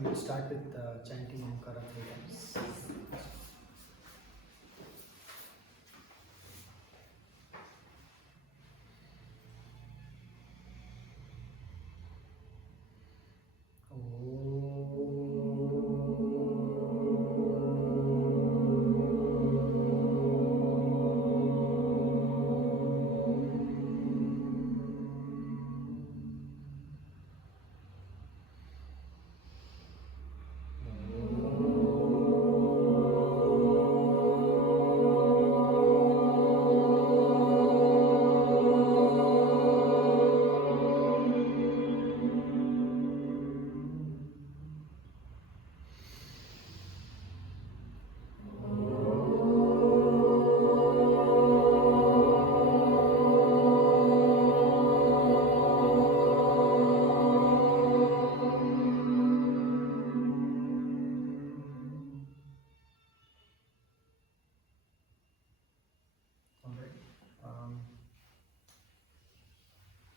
we will start with chanting Omkara 3 times.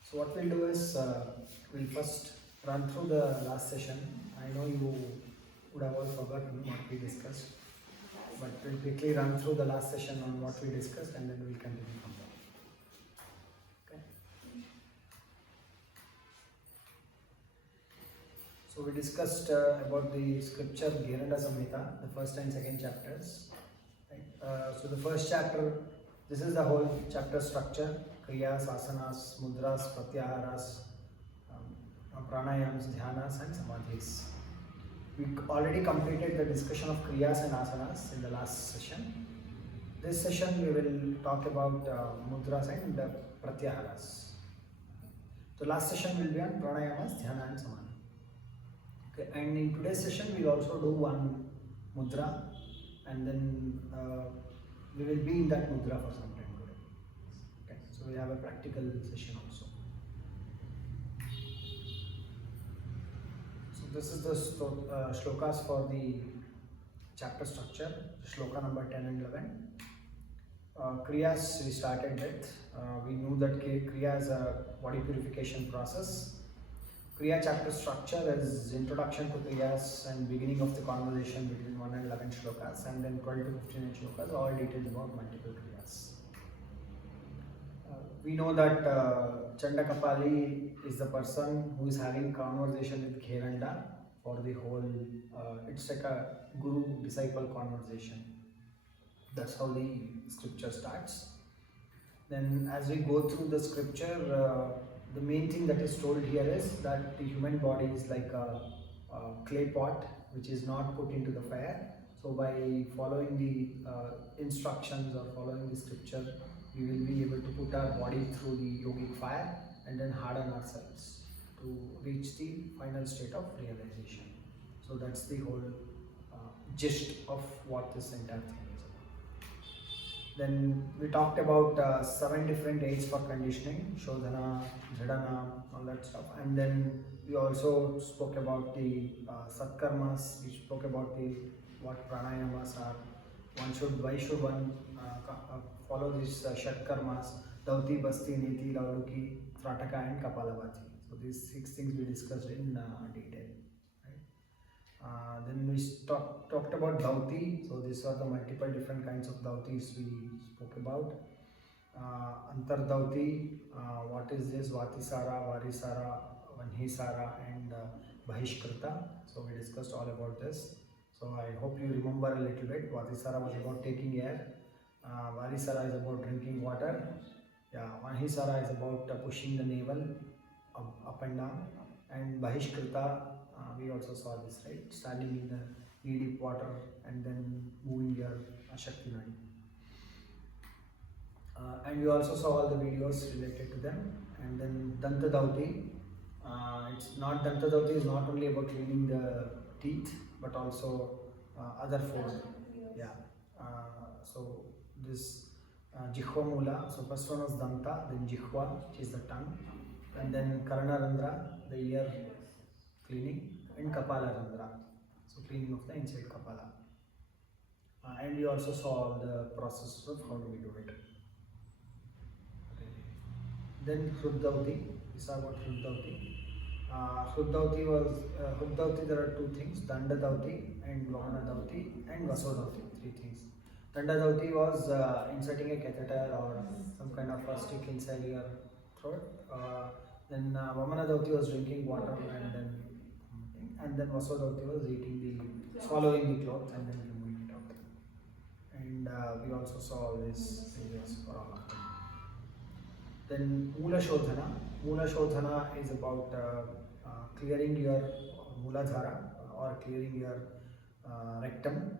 So what we'll do is we'll first run through the last session. I know you would have all forgotten what we discussed, but we'll quickly run through the last session on what we discussed and then we'll continue from there. Okay. So we discussed about the scripture Ghrenda Samhita, the first and second chapters. Right? So the first chapter, this is the whole chapter structure. Kriyas, asanas, mudras, pratyaharas, pranayams, dhyanas and samadhis. We already completed the discussion of kriyas and asanas in the last session. This session we will talk about mudras and pratyaharas. The last session will be on pranayamas, dhyana and samadhi. Okay, and in today's session we will also do one mudra and then we will be in that mudra for some time. So we have a practical session also. So this is the shlokas for the chapter structure, shloka number 10 and 11. Kriyas we started with. We knew that Kriya is a body purification process. Kriya chapter structure is introduction to Kriyas and beginning of the conversation between 1 and 11 shlokas, and then 12 to 15 shlokas, all details about multiple Kriyas. We know that Chandakapali is the person who is having conversation with Ghrenda for the whole, it's like a guru-disciple conversation. That's how the scripture starts. Then as we go through the scripture, the main thing that is told here is that the human body is like a clay pot which is not put into the fire. So by following the instructions or following the scripture, we will be able to put our body through the yogic fire and then harden ourselves to reach the final state of realization. So that's the whole gist of what this entire thing is about. Then we talked about 7 different aids for conditioning, Shodhana, Jhadana, all that stuff. And then we also spoke about the Satkarmas, we spoke about the what pranayamas are. Why should one follow these Shat Karmas, Dauti, Basti, Niti, Lauluki, Trataka and Kapalabhati. So these 6 things we discussed in detail. Right? Then we talked about Dauti. So these are the multiple different kinds of Dautis we spoke about. Antar Dauti, what is this? Vatisara, Varisara, Vanhisara and Bahishkrita. So we discussed all about this. So I hope you remember a little bit. Vatisara was about taking air. Varisara is about drinking water. Yeah, Vanhisara is about pushing the navel up and down. And Bahishkrita, we also saw this, right? Standing in the knee-deep water and then moving your Shakti Nadi. And we also saw all the videos related to them. And then Danta Dauti. It's not Danta Dauti is not only about cleaning the teeth, but also other food. Yeah. So this Jihva Mula. So first one was Danta, then Jihva, which is the tongue, and then Karnarandra, the ear cleaning, and Kapala Randra, so cleaning of the inside Kapala. And we also saw all the processes of how do we do it. Then Hruddauti, we saw about Hruddauti. Hruddauti, there are two things, Dandadauti and Vamanadauti and Vasodauti, three things. Dandadauti was inserting a catheter or some kind of a stick inside your throat. Then Vamanadauti was drinking water and then Vasodauti was swallowing the cloth and then removing it out. And we also saw all these videos for all of them. Then Mula Shodhana. Mula Shodhana is about clearing your Muladhara or clearing your rectum.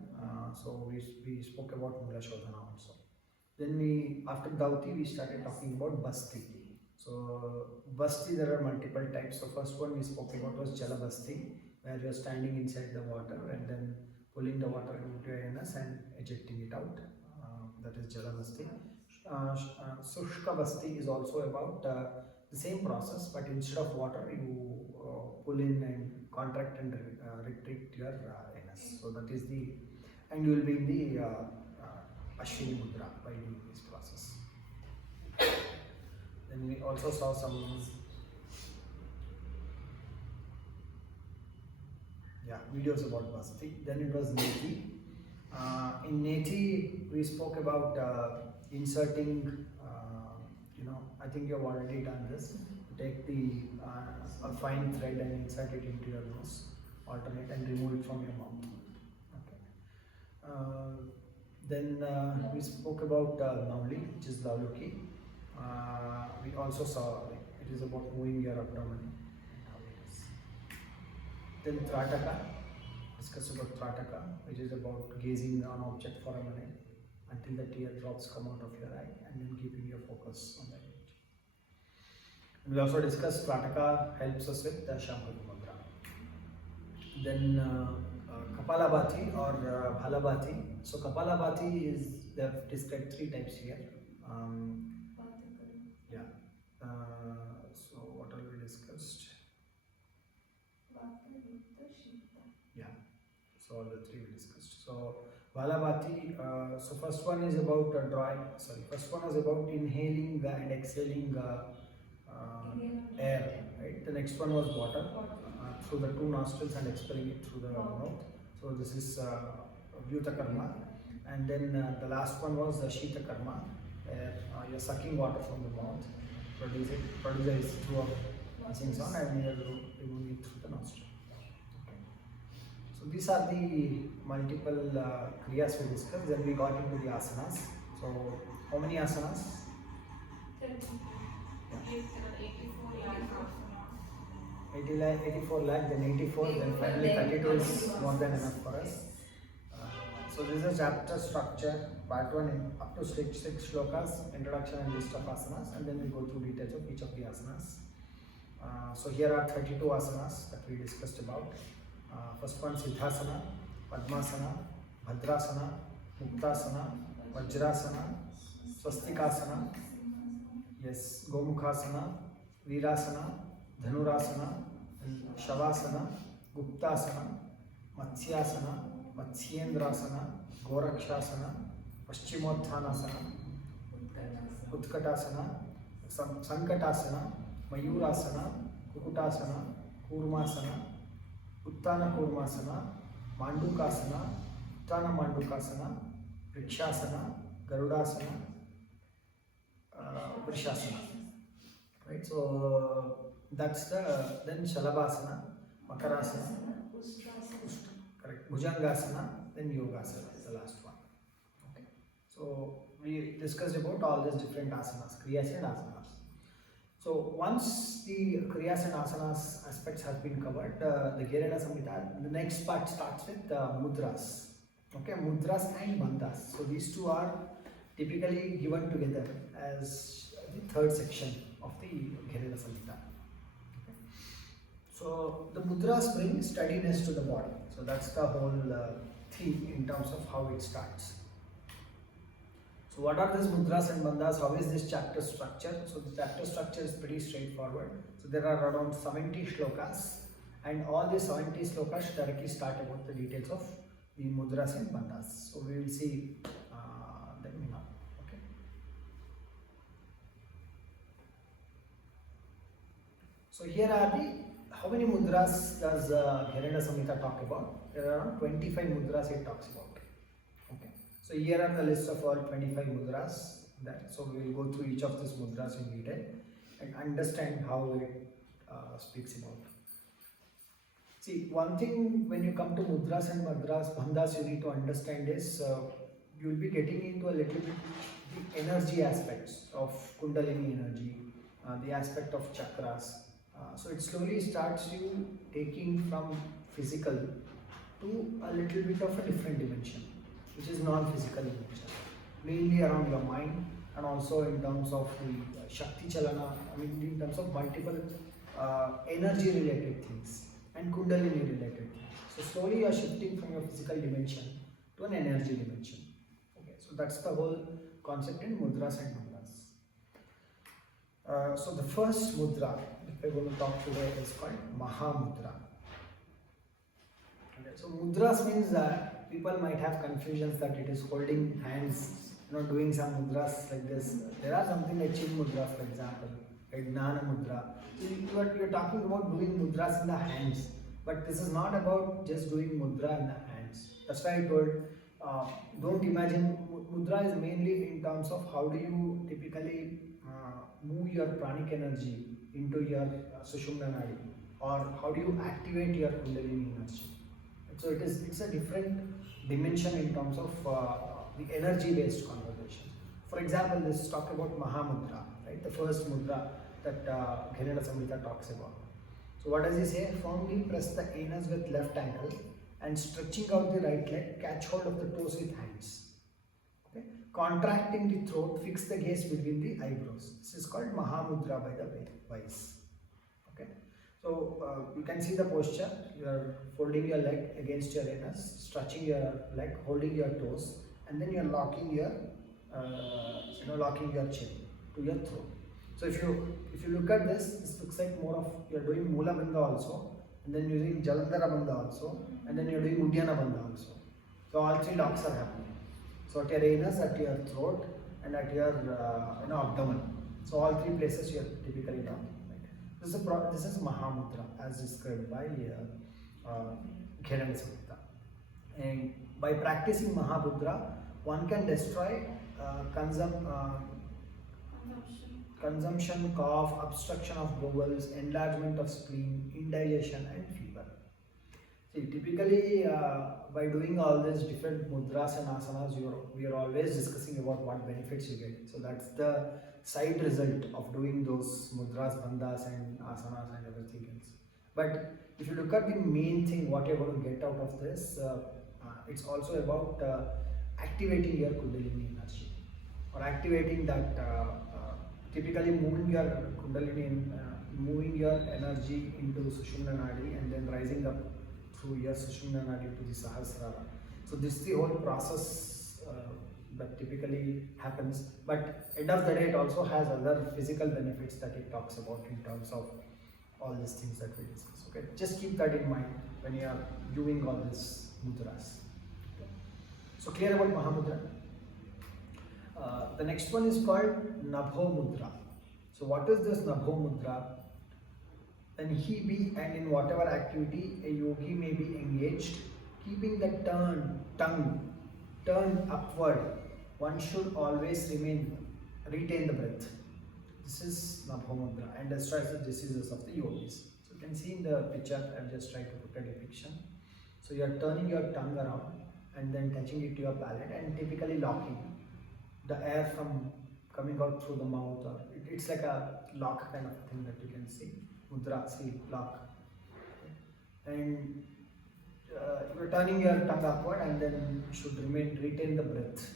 So we spoke about Mula Shodhana also. Then after Dauti, we started talking about Basti. So Basti, there are multiple types. So first one we spoke about was Jala Basti, where you are standing inside the water and then pulling the water into your anus and ejecting it out. That is Jala Basti. Sushka Basti is also about the same process, but instead of water, you pull in and contract and restrict your anus. So that is and you will be in the Ashwini Mudra by doing this process. Then we also saw some videos about Basti. Then it was Neti. In Neti, we spoke about inserting, I think you have already done this. Take a fine thread and insert it into your nose, alternate, and remove it from your mouth. Okay. Then we spoke about Nauli, which is Lauluki. We also saw it is about moving your abdomen. Then Trataka, discussed about Trataka, which is about gazing on an object for a minute until the teardrops come out of your eye and then keeping your focus on that image. And we also discussed Trataka helps us with the Shambhavi Mudra. Then Kapalabhati or Bhalabhati. So Kapalabhati is, they have described three types here. So what all we discussed? So all the three we discussed. So Bhalabhati, so first one is about first one was about inhaling and exhaling air, right? The next one was water through the two nostrils and expelling it through the mouth. So this is Vyuta Karma. And then the last one was the Shita Karma, where you're sucking water from the mouth, produce it through a passing sound, and you're removing it through the nostril. So these are the multiple kriyas we discussed. Then we got into the asanas. So how many asanas? 84 lakh, then 84, then finally 32 is more than enough for us. So this is a chapter structure, part 1 up to 6 shlokas, introduction and list of asanas, and then we go through details of each of the asanas. So here are 32 asanas that we discussed about. First one Siddhasana, Padmasana, Bhadrasana, Muktasana, Vajrasana, Swastikasana, Gomukhasana, Virasana, Dhanurasana, Shavasana, Guptasana, Matsyasana, Matsyendrasana, Gorakshasana, Paschimottanasana, Utkatasana, Sankatasana, Mayurasana, Kukutasana, Kurmasana, Uttana Kurmasana, Mandukasana, Uttana Mandukasana, Vrikshasana, Garudasana, Vrishasana. Right, so that's then Shalabhasana, Makarasana, correct, Bhujangasana, then Yogasana is the last one. Okay, so we discussed about all these different asanas, kriyas and asanas. So once the kriyas and asanas aspects have been covered, the Ghrenda Samhita, the next part starts with mudras. Okay, mudras and bandhas. So these two are typically given together as the third section of the Ghrenda Samhita. Okay. So the mudras bring steadiness to the body. So that's the whole theme in terms of how it starts. So what are these mudras and bandhas? How is this chapter structure? So the chapter structure is pretty straightforward. So there are around 70 shlokas, and all these 70 shlokas directly start about the details of the mudras and bandhas. So we will see them now. Okay. So here are the how many mudras does Ghrenda Samhita talk about? There are around 25 mudras it talks about. Okay. So here are the list of all 25 mudras there. So we will go through each of these mudras in detail and understand how it speaks about. See, one thing when you come to mudras and bandhas you need to understand is you will be getting into a little bit the energy aspects of Kundalini energy, the aspect of chakras. So it slowly starts you taking from physical to a little bit of a different dimension, which is non-physical dimension, mainly around your mind and also in terms of the Shakti Chalana, I mean in terms of multiple energy related things and Kundalini related things. So slowly you are shifting from your physical dimension to an energy dimension. Okay, so that's the whole concept in mudras and mandlas. So the first mudra that we're going to talk today is called Mahamudra. Okay, so mudras means that people might have confusions that it is holding hands, doing some mudras like this. There are something like Chin Mudra, for example, Vignana Mudra. You're talking about doing mudras in the hands, but this is not about just doing mudra in the hands. That's why I told, don't imagine, mudra is mainly in terms of how do you typically move your pranic energy into your Sushumna Nadi, or how do you activate your Kundalini energy. So it's a different dimension in terms of the energy-based conversation. For example, let's talk about Mahamudra, right? The first mudra that Ghrenda Samhita talks about. So what does he say? Firmly press the anus with left ankle and stretching out the right leg, catch hold of the toes with hands. Okay? Contracting the throat, fix the gaze between the eyebrows. This is called Mahamudra by the YIC. Okay? So you can see the posture. You are folding your leg against your anus, stretching your leg, holding your toes, and then you are locking your chin to your throat. So if you look at this looks like more of you're doing Mula Bandha also, and then you're doing Jalandhara Bandha also, and then you're doing Uddiyana Bandha also. So all three locks are happening. So at your anus, at your throat, and at your abdomen. So all three places you're typically locking. Right? This is Mahamudra as described by Ghrenda Samhita. And by practicing Mahamudra, one can destroy consumption, cough, obstruction of bowels, enlargement of spleen, indigestion and fever. See, typically by doing all these different mudras and asanas, we are always discussing about what benefits you get. So that's the side result of doing those mudras, bandhas and asanas and everything else. But if you look at the main thing, what you're going to get out of this, it's also about activating your Kundalini energy, or activating that, typically moving your Kundalini, moving your energy into Sushumna Nadi and then rising up through your Sushumna Nadi to the Sahasrara. So this is the whole process that typically happens, but end of the day it also has other physical benefits that it talks about in terms of all these things that we discuss. Okay, just keep that in mind when you are doing all these mudras. Okay. So clear about Mahamudra. The next one is called Nabho Mudra. So what is this Nabho Mudra? When he be and in whatever activity a yogi may be engaged, keeping the tongue turned upward, one should always retain the breath. This is Nabho Mudra and destroys the diseases of the yogis. So you can see in the picture, I've just tried to put a depiction. So you are turning your tongue around and then touching it to your palate and typically locking the air from coming out through the mouth, or it's like a lock kind of thing that you can see. Mudra, see, lock. And you're turning your tongue upward and then you should retain the breath.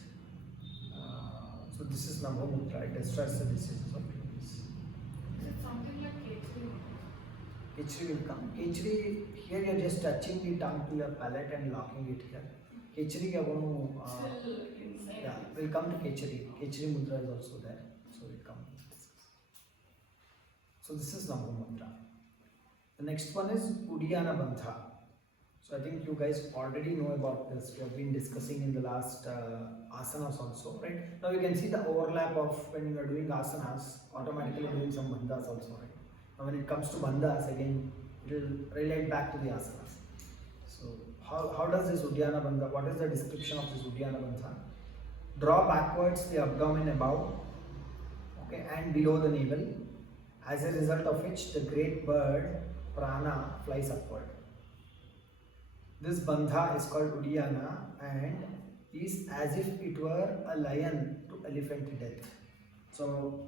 So this is Nabho Mudra, it destroys the diseases of yogis. Is it something like Kechri? Kechri will come. Kechri, here you're just touching the tongue to your palate and locking it here. Kechri you're going to, yeah, we'll come to Kechri. Kechri Mudra is also there. So we'll come. So this is Nabho Mudra. The next one is Uddiyana Bandha. So I think you guys already know about this. We have been discussing in the last asanas also, right? Now you can see the overlap of when you are doing asanas, automatically doing some bandhas also, right? Now when it comes to bandhas, again, It will relate back to the asanas. So how does this Uddiyana Bandha, what is the description of this Uddiyana Bandha? Draw backwards the abdomen above, okay, and below the navel, as a result of which the great bird prana flies upward. This bandha is called Uddiyana and is as if it were a lion to elephant death. So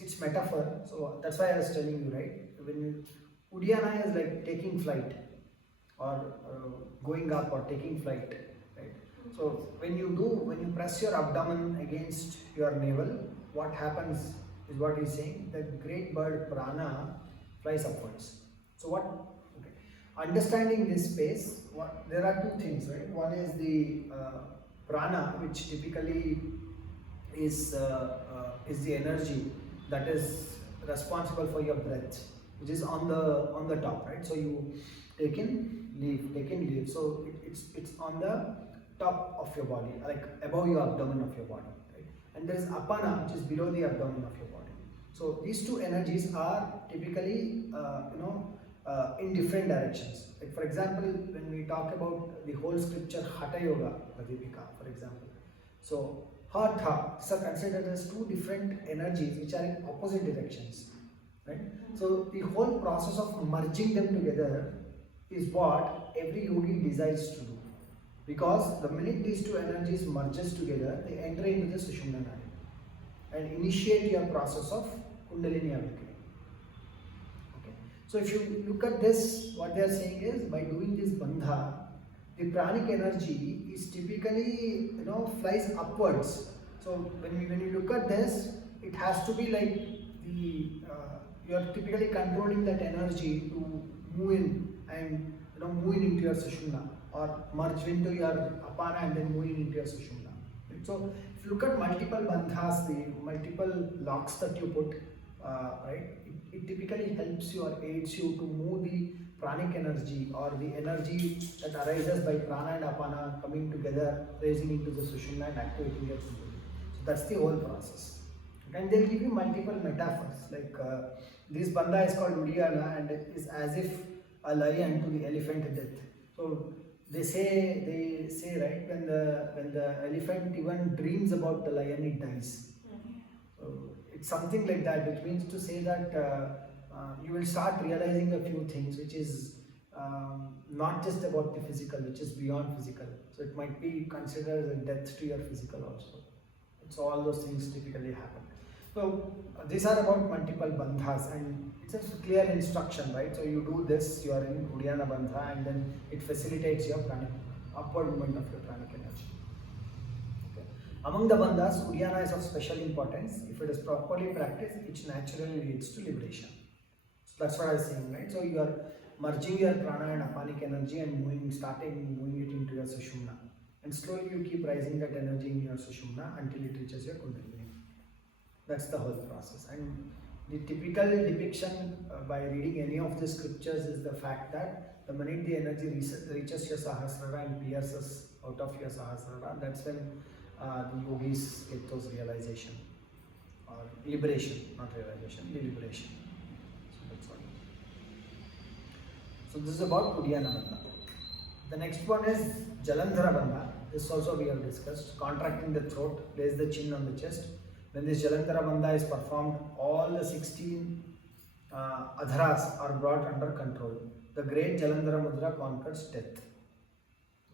it's metaphor. So that's why I was telling you, right? When Uddiyana is like taking flight or going up or taking flight, right? So when you press your abdomen against your navel, what happens is what he's saying. The great bird prana flies upwards. So what? Okay. Understanding this space, there are two things, right? One is the prana, which typically is the energy that is responsible for your breath, which is on the top, right? So you take in, leave. So it's on the top of your body, like above your abdomen of your body, right? And there is apana, which is below the abdomen of your body. So these two energies are typically in different directions. Like for example, when we talk about the whole scripture Hatha Yoga, Pradipika, for example. So Hatha is considered as two different energies which are in opposite directions, right? So the whole process of merging them together is what every yogi desires to do, because the minute these two energies merges together, they enter into the Sushumna Nadi and initiate your process of Kundalini awakening. Okay. So if you look at this, what they are saying is, by doing this bandha, the pranic energy is typically flies upwards. So when you look at this, it has to be like you are typically controlling that energy to move in and move into your Sushumna, or merge into your apana and then move into your Sushumna. Right? So if you look at multiple bandhas, the multiple locks that you put, right, it typically helps you or aids you to move the pranic energy or the energy that arises by prana and apana coming together, raising into the Sushumna and activating your Kundalini. So that's the whole process. And they'll give you multiple metaphors, like this bandha is called Uddiyana and is as if a lion to the elephant death. So they say right, when the elephant even dreams about the lion, it dies. So it's something like that, which means to say that you will start realizing a few things which is not just about the physical, which is beyond physical. So it might be considered as a death to your physical also. So all those things typically happen. So these are about multiple bandhas, and it's a clear instruction, right? So you do this, you are in Uddiyana bandha, and then it facilitates your pranic, upward movement of your pranic energy. Okay. Among the bandhas, Uddiyana is of special importance. If it is properly practiced, it naturally leads to liberation. So that's what I was saying, right? So you are merging your prana and apanic energy and starting moving it into your Sushumna. And slowly you keep rising that energy in your Sushumna until it reaches your Kundalini. That's the whole process. And the typical depiction by reading any of the scriptures is the fact that the minute the energy reaches your Sahasrara and pierces out of your Sahasrara, that's when the yogis get those realization or liberation, not realization, the liberation. So that's all. So this is about Uddiyana Bandha. The next one is Jalandhara Bandha. This also we have discussed. Contracting the throat, place the chin on the chest. When this Jalandhara Bandha is performed, all the 16 adharas are brought under control. The great Jalandhara Mudra conquers death.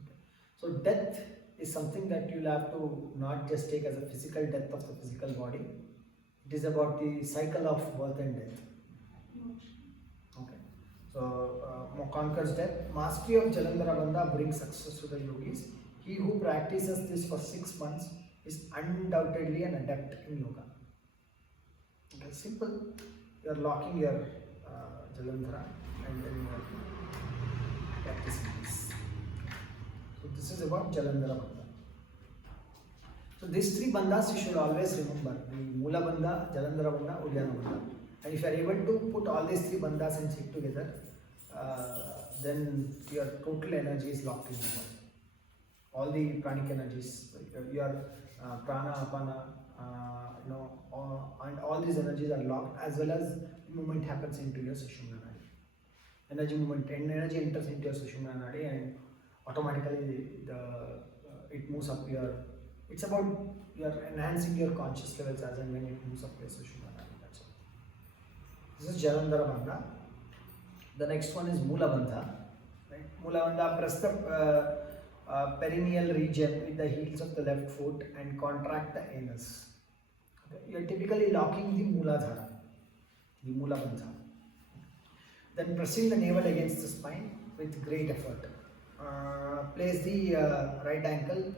Okay. So death is something that you'll have to not just take as a physical death of the physical body. It is about the cycle of birth and death. Okay. So conquers death. Mastery of Jalandhara Bandha brings success to the yogis. He who practices this for 6 months is undoubtedly an adept in yoga. Okay, simple. You are locking your Jalandhara and then you are practicing this. So this is about Jalandhara Bandha. So these 3 bandhas you should always remember: the Mula Bandha, Jalandhara Bandha, Uddiyana Bandha. And if you are able to put all these 3 bandhas and sit together, then your total energy is locked in your body. All the pranic energies, your prana, apana, and all these energies are locked, as well as the movement happens into your Sushumna Nadi. energy movement and energy enters into your Sushumna Nadi, and automatically it moves up your. It's about you're enhancing your conscious levels as and when it moves up your Sushumna Nadi. That's all. This is Jalandhara Bandha. The next one is Mula Bandha. Right? Mula Bandha, press the perineal region with the heels of the left foot and contract the anus. Okay? You are typically locking the Muladhara, the Mula Bandha. Then pressing the navel against the spine with great effort. Place the right ankle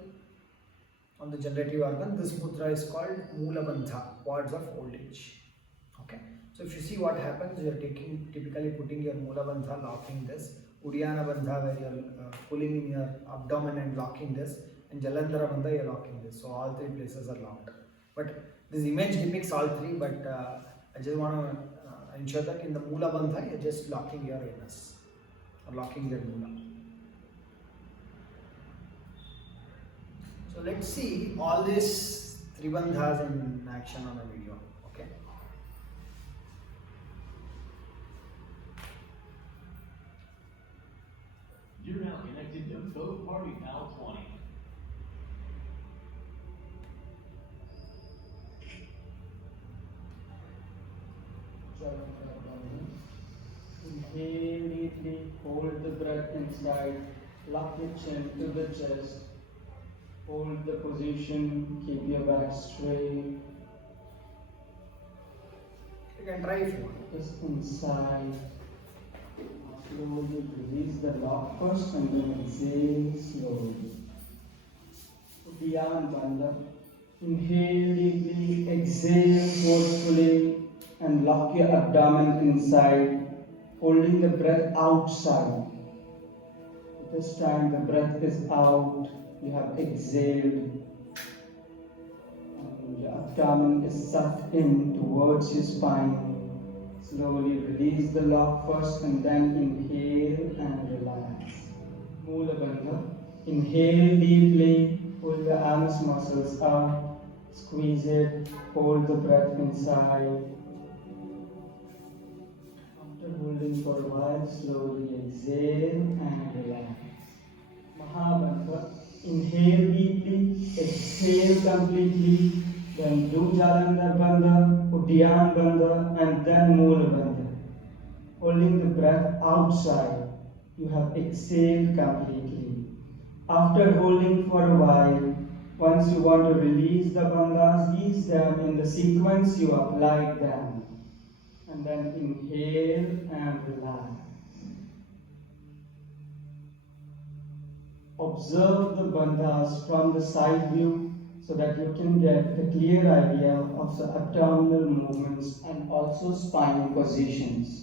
on the generative organ. This mudra is called Mula Bandha, wards of old age. Okay. So if you see what happens, you are typically putting your Mula Bandha, locking this. Uddiyana Bandha, where you are pulling in your abdomen and locking this. And Jalandhara Bandha, you are locking this. So all three places are locked. But this image depicts all three, but I just want to ensure that in the Mula Bandha, you are just locking your anus or locking your Mula. So let's see all these three bandhas in action on a video. Okay. You're now connected to Boat Party Pal 20. Inhale deeply, hold the breath inside, lock your chin to the chest. Hold the position, keep your back straight. You can try if you want. Just inside. Slowly release the lock first and then exhale slowly. Uddiyana Bandha. Inhale deeply, exhale forcefully and lock your abdomen inside, holding the breath outside. This time the breath is out, you have exhaled. And your abdomen is sucked in towards your spine. Slowly release the lock first and then inhale and relax. Mula Bandha. Inhale deeply, pull the anus muscles up, squeeze it, hold the breath inside. After holding for a while, slowly exhale and relax. Mahabandha. Inhale deeply, exhale completely, then do Jalandhar Bandha, Uddiyana Bandha, and then Mula Bandha. Holding the breath outside, you have exhaled completely. After holding for a while, once you want to release the bandhas, ease them in the sequence you applied them. And then inhale and relax. Observe the bandhas from the side view so that you can get a clear idea of the abdominal movements and also spine positions.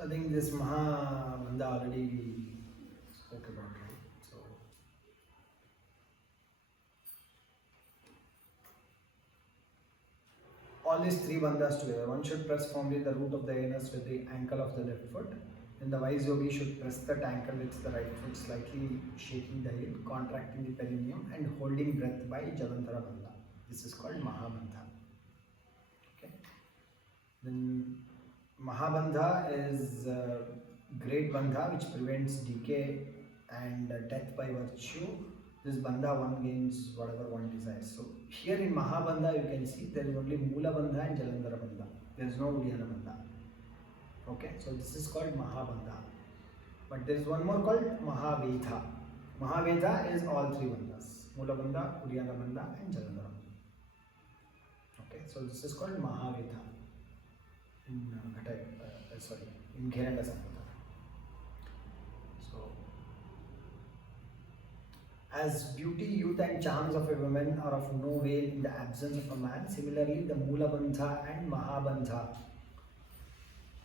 So I think this Mahabandha already we spoke about, right? So all these three bandhas together. One should press firmly the root of the anus with the ankle of the left foot. Then the wise yogi should press that ankle with the right foot, slightly shaking the heel, contracting the perineum and holding breath by Jalantara Bandha. This is called Mahabandha. Okay. Then Mahabandha is great bandha which prevents decay and death by virtue. This bandha one gains whatever one desires. So here in Mahabandha you can see there is only Mula bandha and Jalandhara bandha. There is no Uddiyana bandha. Okay, so this is called Mahabandha. But there is one more called Mahavedha. Mahavedha is all three bandhas: Mula bandha, Uddiyana bandha and Jalandhara bandha. Okay, so this is called Mahavedha in in Ghrenda Samhita. So, as beauty, youth and charms of a woman are of no avail in the absence of a man, similarly the Mula Bandha and Mahabandha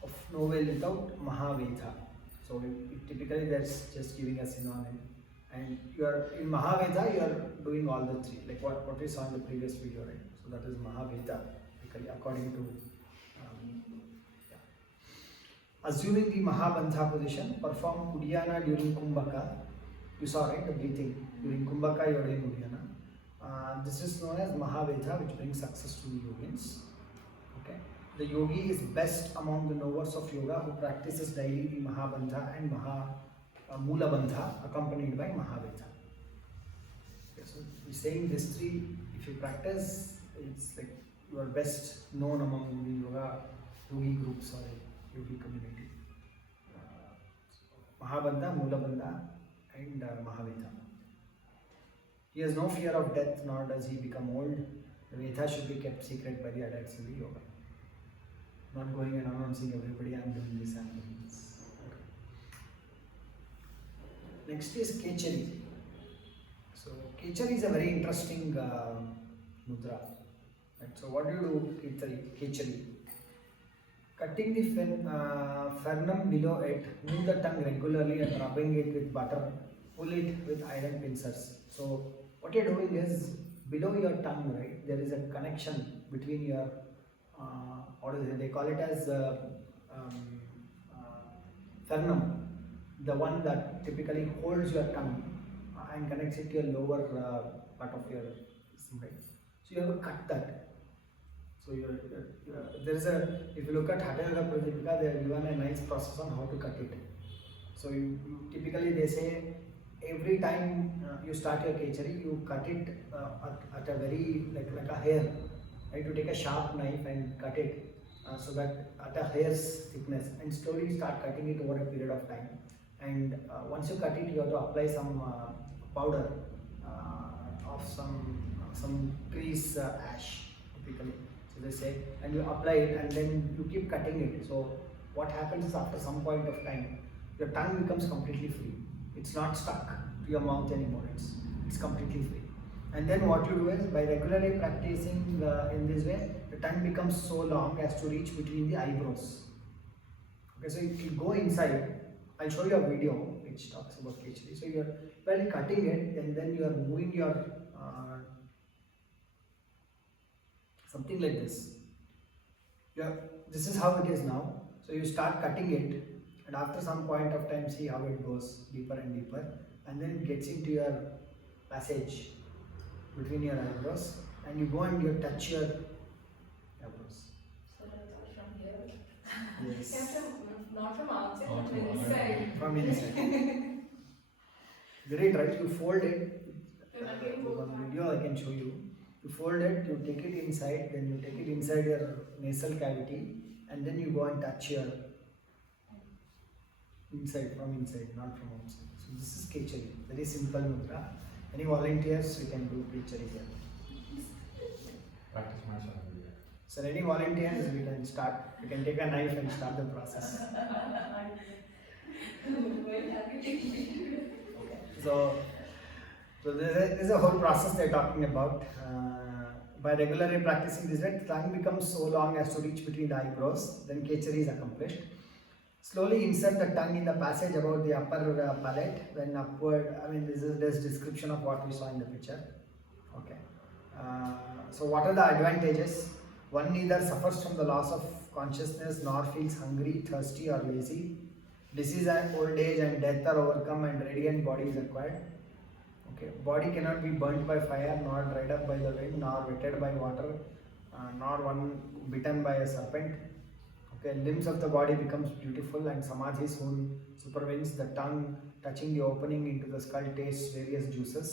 of no avail without Mahavedha. So typically that's just giving a synonym. And you are in Mahavedha, you are doing all the three, like what we saw in the previous video, right? So that is Mahavedha, according to Assuming the Mahabandha position, perform Uddiyana during Kumbhaka. You saw, right, the breathing. During Kumbhaka, you are doing Uddiyana. This is known as Mahavedha, which brings success to the yogins. Okay. The yogi is best among the knowers of yoga who practices daily the Mahabandha and Mula Bandha accompanied by Mahavedha. Okay, so he's saying these three, if you practice, it's like you are best known among the yogi groups or yogi community. Mahabandha, Mula Bandha and Mahavedha. He has no fear of death, nor does he become old. The Vedha should be kept secret by the adepts in the yoga. Not going and announcing everybody, I am doing this, I am doing this. Okay. Next is Kechari. So Kechari is a very interesting mudra. Right? So what do you do Kechari? Cutting the fernum below it, move the tongue regularly and rubbing it with butter, pull it with iron pincers. So what you're doing is below your tongue, right, there is a connection between your, what is it, they call it as fernum, the one that typically holds your tongue and connects it to your lower part of your system, right. So you have to cut that. So there is if you look at Hatha Yoga Pradipika, they have given a nice process on how to cut it. So typically they say every time you start your Kechari, you cut it at a very, like a hair, right? You take a sharp knife and cut it so that at a hair's thickness, and slowly start cutting it over a period of time. And once you cut it, you have to apply some powder of some trees ash typically. So they say, and you apply it and then you keep cutting it. So what happens is after some point of time, your tongue becomes completely free. It's not stuck to your mouth anymore. It's completely free. And then what you do is, by regularly practicing in this way, the tongue becomes so long as to reach between the eyebrows. Okay, so if you go inside, I'll show you a video which talks about Kechari. So you're while cutting it, and then you are moving your something like this. This is how it is now. So you start cutting it, and after some point of time, see how it goes deeper and deeper, and then it gets into your passage between your eyebrows, and you go and you touch your eyebrows. So that's from here. Yes. Yeah, not from outside, but from inside. From inside. Great, right? You fold it. One video I can show you. You fold it, you take it inside, then you take it inside your nasal cavity, and then you go and touch your inside, from inside, not from outside. So this is Kechari, very simple mudra. Any volunteers, we can do Kechari here. Practice myself. So any volunteers, we can start. You can take a knife and start the process. So there is a whole process they're talking about. By regularly practicing this, right, the tongue becomes so long as to reach between the eyebrows, then Kechari is accomplished. Slowly insert the tongue in the passage above the upper palate. When upward, I mean, this is this description of what we saw in the picture. Okay. So what are the advantages? One neither suffers from the loss of consciousness nor feels hungry, thirsty, or lazy. Disease and old age and death are overcome, and radiant body is acquired. Okay. Body cannot be burnt by fire, nor dried up by the wind, nor wetted by water, nor one bitten by a serpent. Okay. Limbs of the body becomes beautiful, and samadhi soon supervenes. The tongue touching the opening into the skull tastes various juices.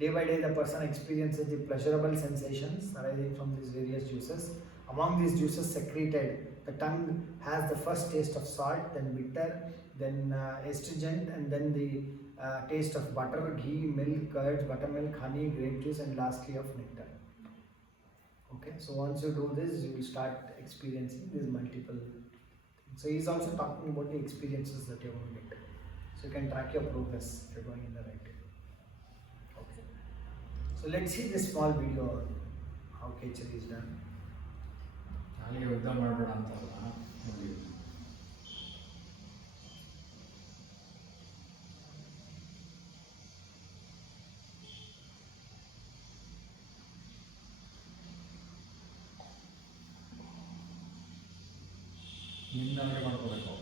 Day by day, the person experiences the pleasurable sensations arising from these various juices. Among these juices secreted, the tongue has the first taste of salt, then bitter, then astringent, and then the taste of butter, ghee, milk, curds, buttermilk, honey, grape juice, and lastly of nectar. Okay, so once you do this, you will start experiencing these multiple things. So he is also talking about the experiences that you are going to get. So you can track your progress if you are going in the right way. So let's see this small video on how Kechari is done. ನಾಳೆಗೆ ಯುದ್ಧ ಮಾಡಬೇಡ ಅಂತಲ್ಲ ನೋಡಿ. ನಿಂದಾದ್ರೆ ಮಾಡ್ಕೋಬೇಕು.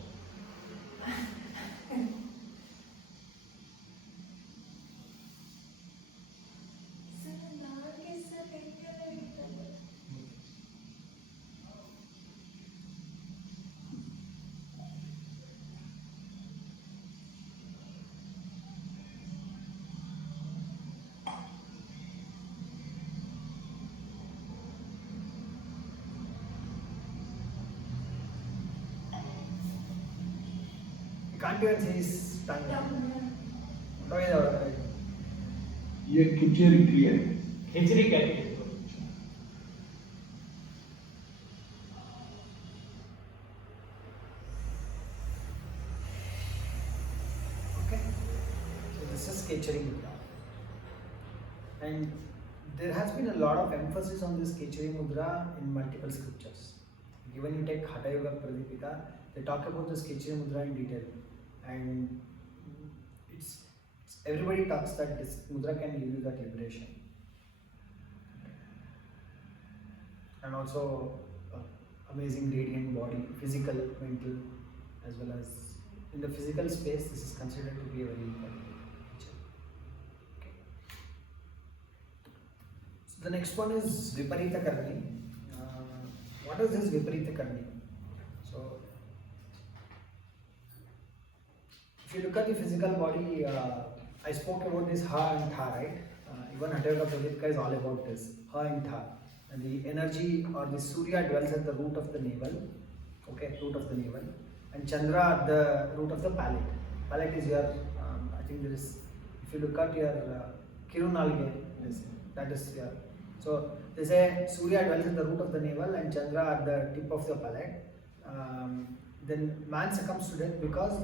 Can't even see his tongue. ये खिचड़ी क्रिया है. खिचड़ी कहते हैं इसको. Okay, so this is Kechari Mudra, and there has been a lot of emphasis on this Kechari Mudra in multiple scriptures. Even you take Hatha Yoga Pradipika, they talk about this Kechari Mudra in detail, and everybody talks that this mudra can give you that liberation, and also amazing radiant body, physical, mental, as well as in the physical space. This is considered to be a very important feature. Okay. So the next one is Viparita Karni. What is this Viparita Karni? So if you look at the physical body, I spoke about this Ha and Tha, right? Even Hatha Yoga Pradipika is all about this, Ha and Tha. And the energy or the Surya dwells at the root of the navel, okay, root of the navel, and Chandra at the root of the palate. Palate is your, I think there is, if you look at your Kirunalge, that is your, so they say Surya dwells at the root of the navel and Chandra at the tip of the palate. Then man succumbs to death because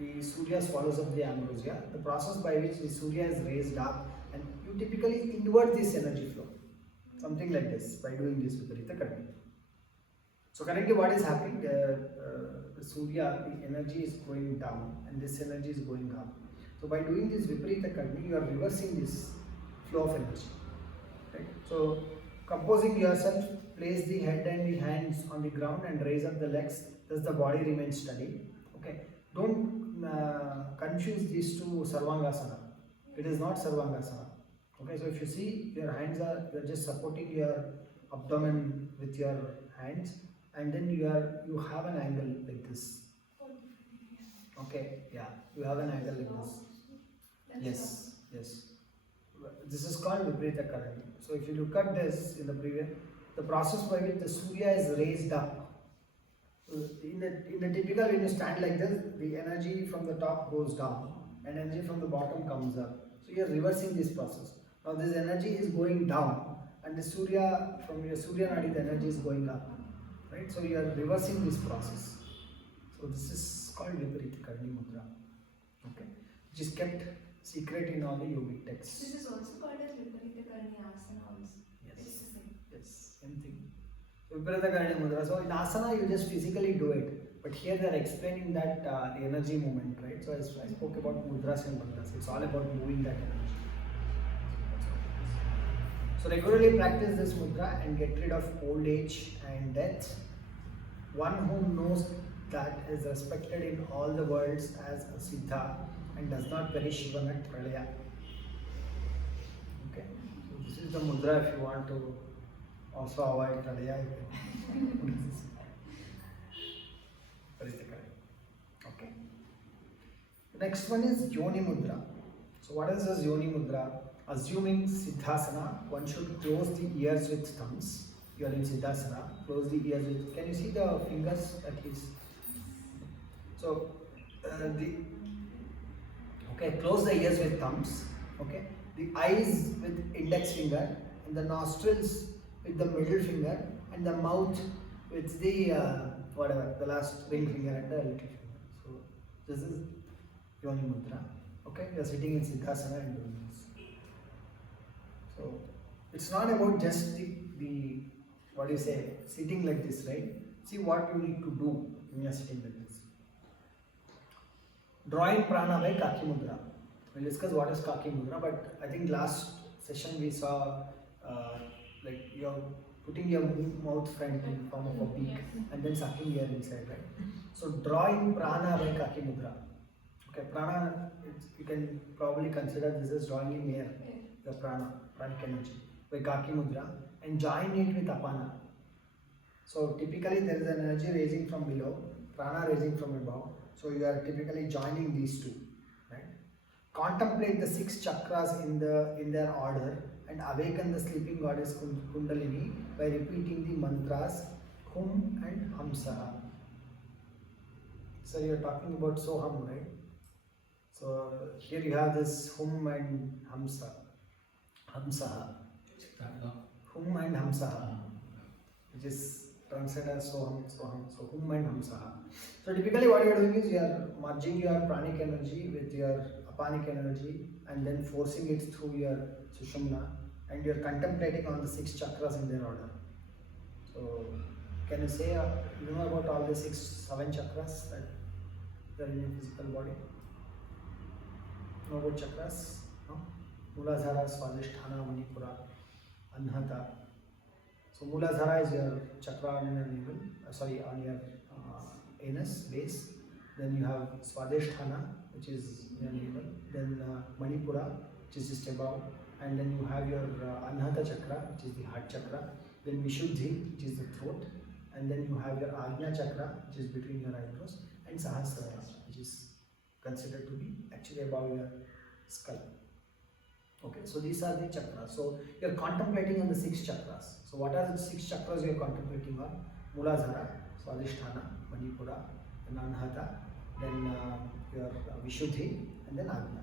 the Surya swallows up the ambrosia, the process by which the Surya is raised up, and you typically invert this energy flow, something like this, by doing this Viparita Karni. So currently what is happening, the Surya, the energy is going down and this energy is going up. So by doing this Viparita Karni, you are reversing this flow of energy. Right? So composing yourself, place the head and the hands on the ground and raise up the legs, thus the body remains steady. Okay. Don't confuse these two Sarvangasana. It is not Sarvangasana. Okay, so if you see, your hands are, you are just supporting your abdomen with your hands, and then you have an angle like this. Okay, yeah, you have an angle like this. Yes, yes. This is called Viparita Karni. So if you look at this in the previous, the process by which the Surya is raised up. In the typical, when you stand like this, the energy from the top goes down and energy from the bottom comes up. So you are reversing this process. Now this energy is going down and the Surya, from your Surya Nadi, the energy is going up. Right? So you are reversing this process. So this is called Viparita Karni Mudra. Okay? Which is kept secret in all the yogic texts. This is also called as Viparita Karni Asana also. Yes. It's the same. Yes, same thing. Viparita Karni Mudra. So in asana, you just physically do it. But here they are explaining that the energy movement, right? So I spoke about mudras and bandhas. It's all about moving that energy. So regularly practice this mudra and get rid of old age and death. One who knows that is respected in all the worlds as a Siddha and does not perish even at Pralaya. Okay, so this is the mudra. If you want to also avoid Pralaya, you can put this. That is the correct. Okay. The next one is Yoni Mudra. So what is this Yoni Mudra? Assuming Siddhasana, one should close the ears with thumbs. You are in Siddhasana, close the ears with, can you see the fingers at least? So, close the ears with thumbs, okay? The eyes with index finger, and the nostrils with the middle finger, and the mouth with the, the last ring finger and the little finger. So, this is Yoni Mudra, okay? You are sitting in Siddhasana and doing this. So, it's not about just the what do you say, sitting like this, right? See what you need to do when you are sitting like this. Drawing prana by Kaki Mudra. We'll discuss what is Kaki Mudra, but I think last session we saw like you're putting your mouth front in form of a beak and then sucking air inside, right? So drawing prana by Kaki Mudra. Okay, prana, you can probably consider this as drawing in air, the pranic energy by Kaki Mudra, and join it with apana. So typically there is an energy raising from below, prana raising from above. So you are typically joining these two, right? Contemplate the 6 chakras in their order and awaken the sleeping goddess Kundalini by repeating the mantras Hum and Hamsa. So you are talking about Soham, right? So here you have this Hum and Hamsa. Hamsa. Hum and Hamsa, which is translated as Soham. So Hum and Hamsa. So typically what you are doing is you are merging your pranic energy with your apanic energy and then forcing it through your Sushumna, and you are contemplating on the 6 chakras in their order. So can you say, you know about all the 7 chakras that are in your physical body? Know about chakras? No? Muladhara, Swadhisthana, Manipura, Anhata. So Muladhara is your chakra on your navel, on your anus base. Then you have Swadhisthana, which is your navel. Then Manipura, which is just above. And then you have your Anhata chakra, which is the heart chakra. Then Vishuddhi, which is the throat. And then you have your Ajna chakra, which is between your eyebrows. And Sahasrara, which is considered to be actually above your skull. Okay, so these are the chakras. So you are contemplating on the 6 chakras. So what are the 6 chakras you are contemplating on? Muladhara, Swadhisthana, Manipura, and Anhata, then your Vishuddhi, and then Ajna.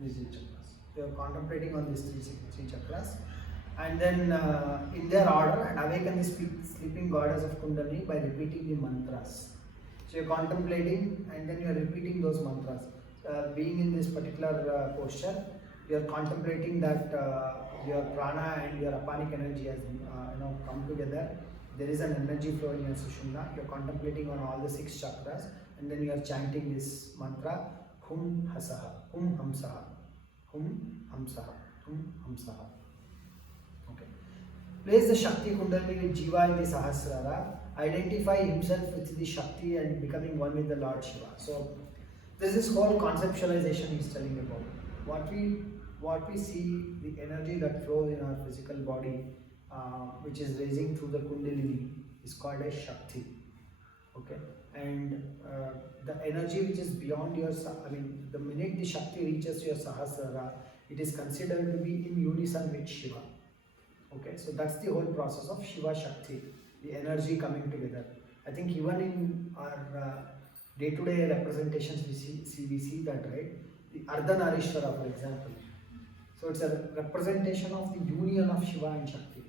These are the chakras. You are contemplating on these three chakras, and then in their order, and awaken the sleeping goddess of Kundalini by repeating the mantras. So you are contemplating, and then you are repeating those mantras. Being in this particular posture, you are contemplating that your prana and your apanic energy has come together. There is an energy flow in your Sushumna. You are contemplating on all the 6 chakras, and then you are chanting this mantra Hum Hasaha, Hum Hamsaha, Hum Hamsaha, Hum Hamsaha. Okay. Place the Shakti Kundalini with Jiva in the Sahasrara. Identify himself with the Shakti and becoming one with the Lord Shiva. So this is whole conceptualization he's telling about. What we see, the energy that flows in our physical body, which is raising through the Kundalini, is called as Shakti. Okay, and the energy which is beyond your, the minute the Shakti reaches your Sahasrara, it is considered to be in unison with Shiva. Okay, so that's the whole process of Shiva Shakti, the energy coming together. I think even in our day-to-day representations we see that, right? The Ardhanarishwara, for example. So it's a representation of the union of Shiva and Shakti.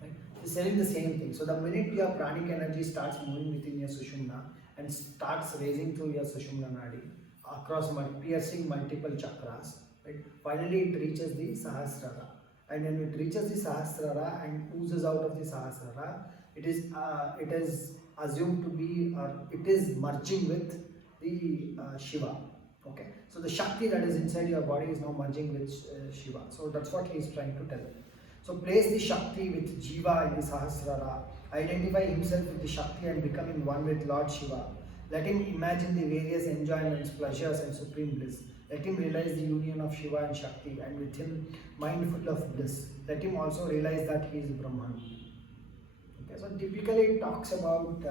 Right? It's saying the same thing. So the minute your pranic energy starts moving within your Sushumna and starts raising through your Sushumna Nadi across piercing multiple chakras, right? Finally it reaches the Sahasrara. And when it reaches the Sahasrara and oozes out of the Sahasrara, it is assumed to be, it is merging with the Shiva. Okay, so the Shakti that is inside your body is now merging with Shiva. So that's what he is trying to tell. So place the Shakti with Jiva in the Sahasrara, identify himself with the Shakti and becoming one with Lord Shiva. Let him imagine the various enjoyments, pleasures and supreme bliss. Let him realize the union of Shiva and Shakti, and with him mindful of bliss. Let him also realize that he is Brahman. Okay, so typically it talks about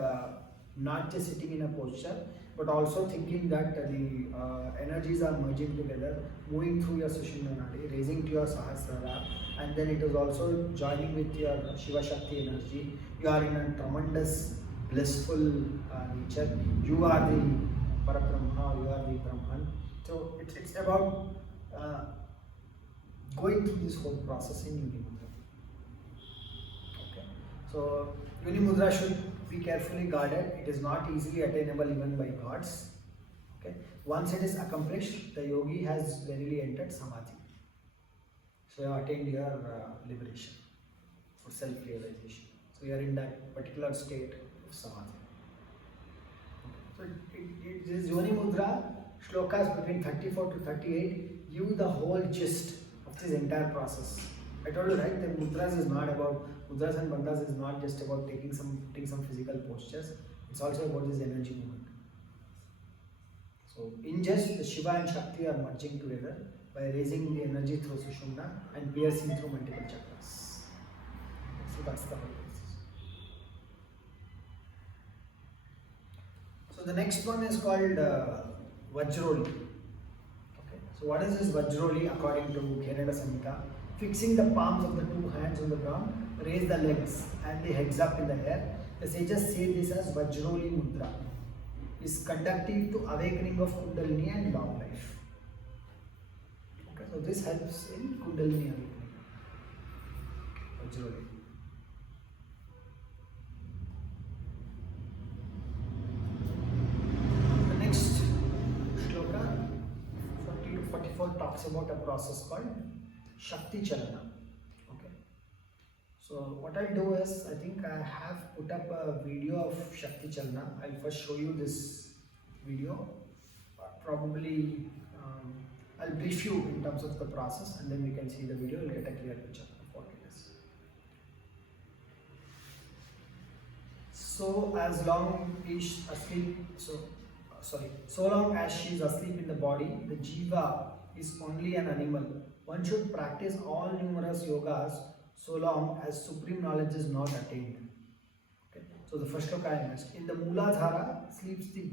not just sitting in a posture, but also thinking that the energies are merging together, moving through your Sushumna Nadi, raising to your Sahasrara, and then it is also joining with your Shiva Shakti energy. You are in a tremendous blissful nature. You are the Parabrahma, you are the Brahman. So it's about going through this whole process in Yoni Mudra. Okay. So Yoni Mudra should be carefully guarded. It is not easily attainable even by gods. Okay. Once it is accomplished, the yogi has verily entered Samadhi. So you have attained your liberation or self-realization. So you are in that particular state of Samadhi. So this Yoni Mudra, shlokas between 34 to 38 give the whole gist of this entire process. I told you, right, the mudras is not about, mudras and bandhas is not just about taking some physical postures, it's also about this energy movement. So in just the Shiva and Shakti are merging together by raising the energy through Sushumna and piercing through multiple chakras. So that's the whole process. So the next one is called Vajroli. Okay. So what is this Vajroli according to Ghrenda Samhita? Fixing the palms of the two hands on the ground, raise the legs and the heads up in the air. The sages say this as Vajroli Mudra. Is conductive to awakening of Kundalini and long life. Okay, so this helps in Kundalini awakening. Vajroli. The next shloka 40 to 44 talks about a process called Shakti Chalana. Okay. So what I'll do is, I think I have put up a video of Shakti Chalana. I'll first show you this video. Probably I'll brief you in terms of the process, and then we can see the video. You'll get a clear picture of what it is. So as long as asleep, so long as she is asleep in the body, the jiva is only an animal. One should practice all numerous yogas so long as supreme knowledge is not attained. Okay. So the first shloka I mentioned. In the Mooladhara sleeps the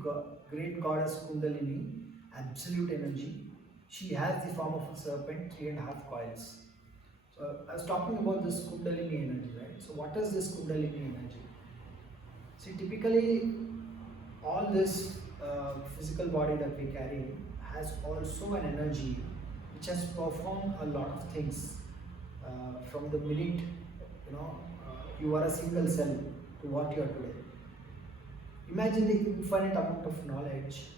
great goddess Kundalini, absolute energy. She has the form of a serpent, 3.5 coils. So I was talking about this Kundalini energy, right? So what is this Kundalini energy? See, typically all this physical body that we carry has also an energy which has performed a lot of things from the minute you are a single cell to what you are today. Imagine the infinite amount of knowledge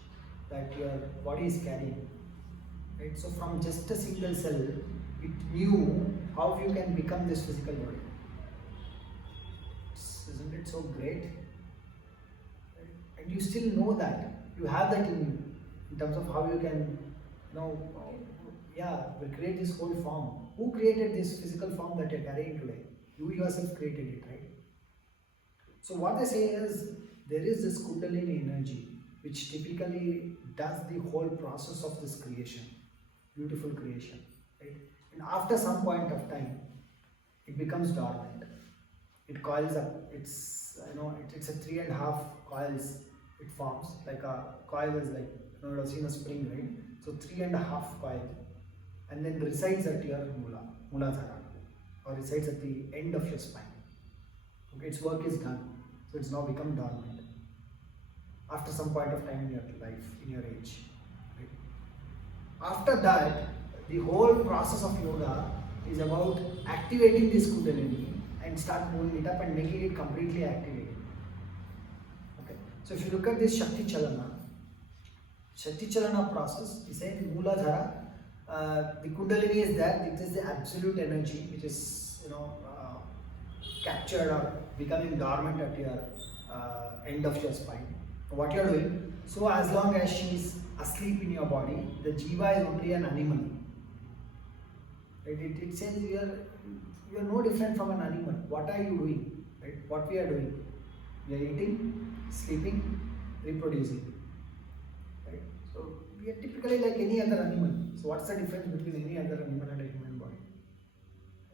that your body is carrying. Right? So from just a single cell, it knew how you can become this physical body. Isn't it so great? Right? And you still know that. You have that in you, in terms of how you can, create this whole form. Who created this physical form that you're carrying today? You yourself created it, right? So what they say is, there is this Kundalini energy which typically does the whole process of this creation, beautiful creation, right? And after some point of time, it becomes dormant. It coils up. It's it's a 3.5 coils. It forms like a coil is like you have seen a spring, right? So 3.5 coil, and then resides at your Mooladhara, or resides at the end of your spine. Okay, its work is done, so it's now become dormant after some point of time in your life, in your age. Okay. After that, the whole process of yoga is about activating this Kundalini and start moving it up and making it completely activated. Okay. So if you look at this Shakti Chalana process, we say in Mooladhara, the Kundalini is there. It is the absolute energy which is captured or becoming dormant at your end of your spine. What you are doing, so as long as she is asleep in your body, the jiva is only an animal. Right? It says you are no different from an animal. What are you doing? Right? What we are doing? We are eating, sleeping, reproducing. Right? So we are typically like any other animal. So what's the difference between any other animal and a human body?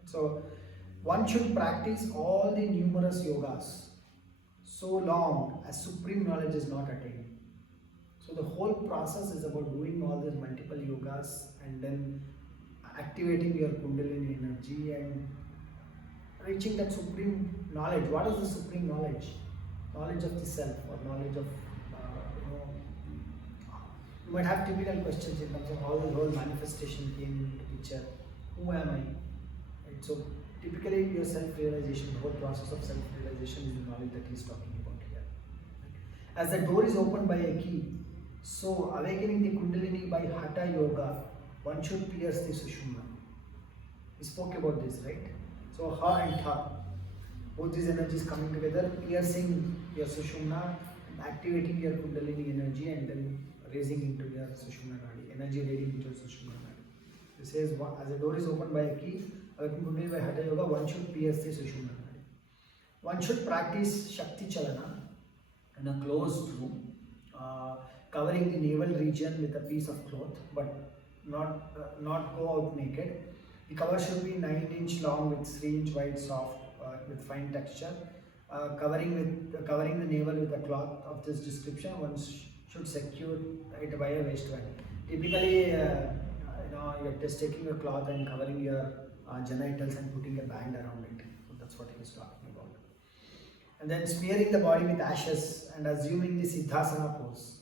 So one should practice all the numerous yogas so long as supreme knowledge is not attained. So the whole process is about doing all these multiple yogas and then activating your kundalini energy and reaching that supreme knowledge. What is the supreme knowledge? Knowledge of the self or knowledge of, you might have typical questions in terms of how the whole manifestation came into picture. Who am I? Right? So typically your self-realization, the whole process of self-realization is the knowledge that he's talking about here. Right? As the door is opened by a key, so awakening the kundalini by hatha yoga, one should pierce the sushumna. We spoke about this, right? So ha and tha, both these energies coming together, piercing your sushumna, activating your kundalini energy and then raising into your sushumna nadi, energy radiating into your sushumna nadi. It says, as the door is opened by a key, awakening kundalini by hatha yoga, one should pierce the sushumna nadi. One should practice shakti chalana in a closed room, covering the navel region with a piece of cloth, but not go out naked. The cover should be 9-inch long with 3-inch wide, soft, with fine texture. Covering the navel with a cloth of this description, one should secure it by a waist band. Typically, you're just taking a cloth and covering your genitals and putting a band around it. So that's what he was talking about. And then smearing the body with ashes and assuming the Siddhasana pose.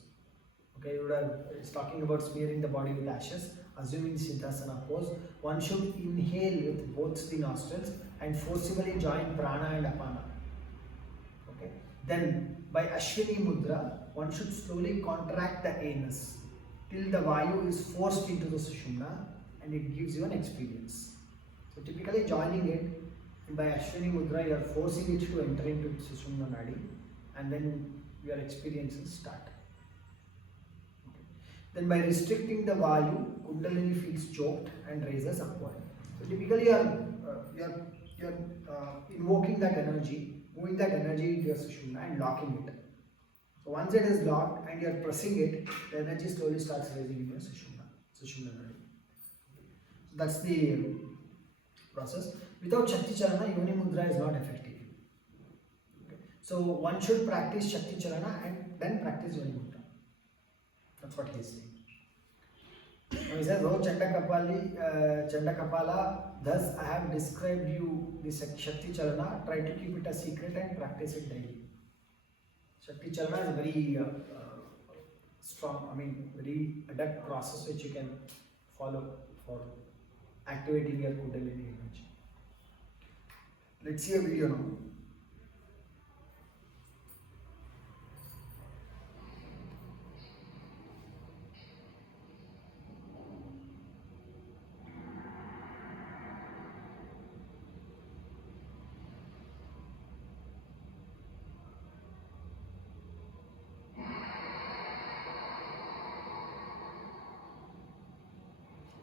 Okay, it's talking about smearing the body with ashes, assuming the Siddhasana pose. One should inhale with both the nostrils and forcibly join prana and apana. Okay. Then by Ashwini Mudra, one should slowly contract the anus till the vayu is forced into the sushumna and it gives you an experience. So typically joining it by Ashwini Mudra, you are forcing it to enter into sushumna nadi and then your experiences start. Then by restricting the vayu, kundalini feels choked and raises upward. So typically you're invoking that energy, moving that energy into your sushumna and locking it. So once it is locked and you're pressing it, the energy slowly starts raising into your sushumna nadi. So that's the process. Without Shakti Chalana, Yoni Mudra is not effective. Okay. So one should practice Shakti Chalana and then practice Yoni Mudra. That's what he is saying. Now he says, oh Chanda Kapala, thus I have described you the Shakti Chalana, try to keep it a secret and practice it daily. Shakti Chalana is a very strong, very adept process which you can follow for activating your Kundalini energy. Let's see a video now.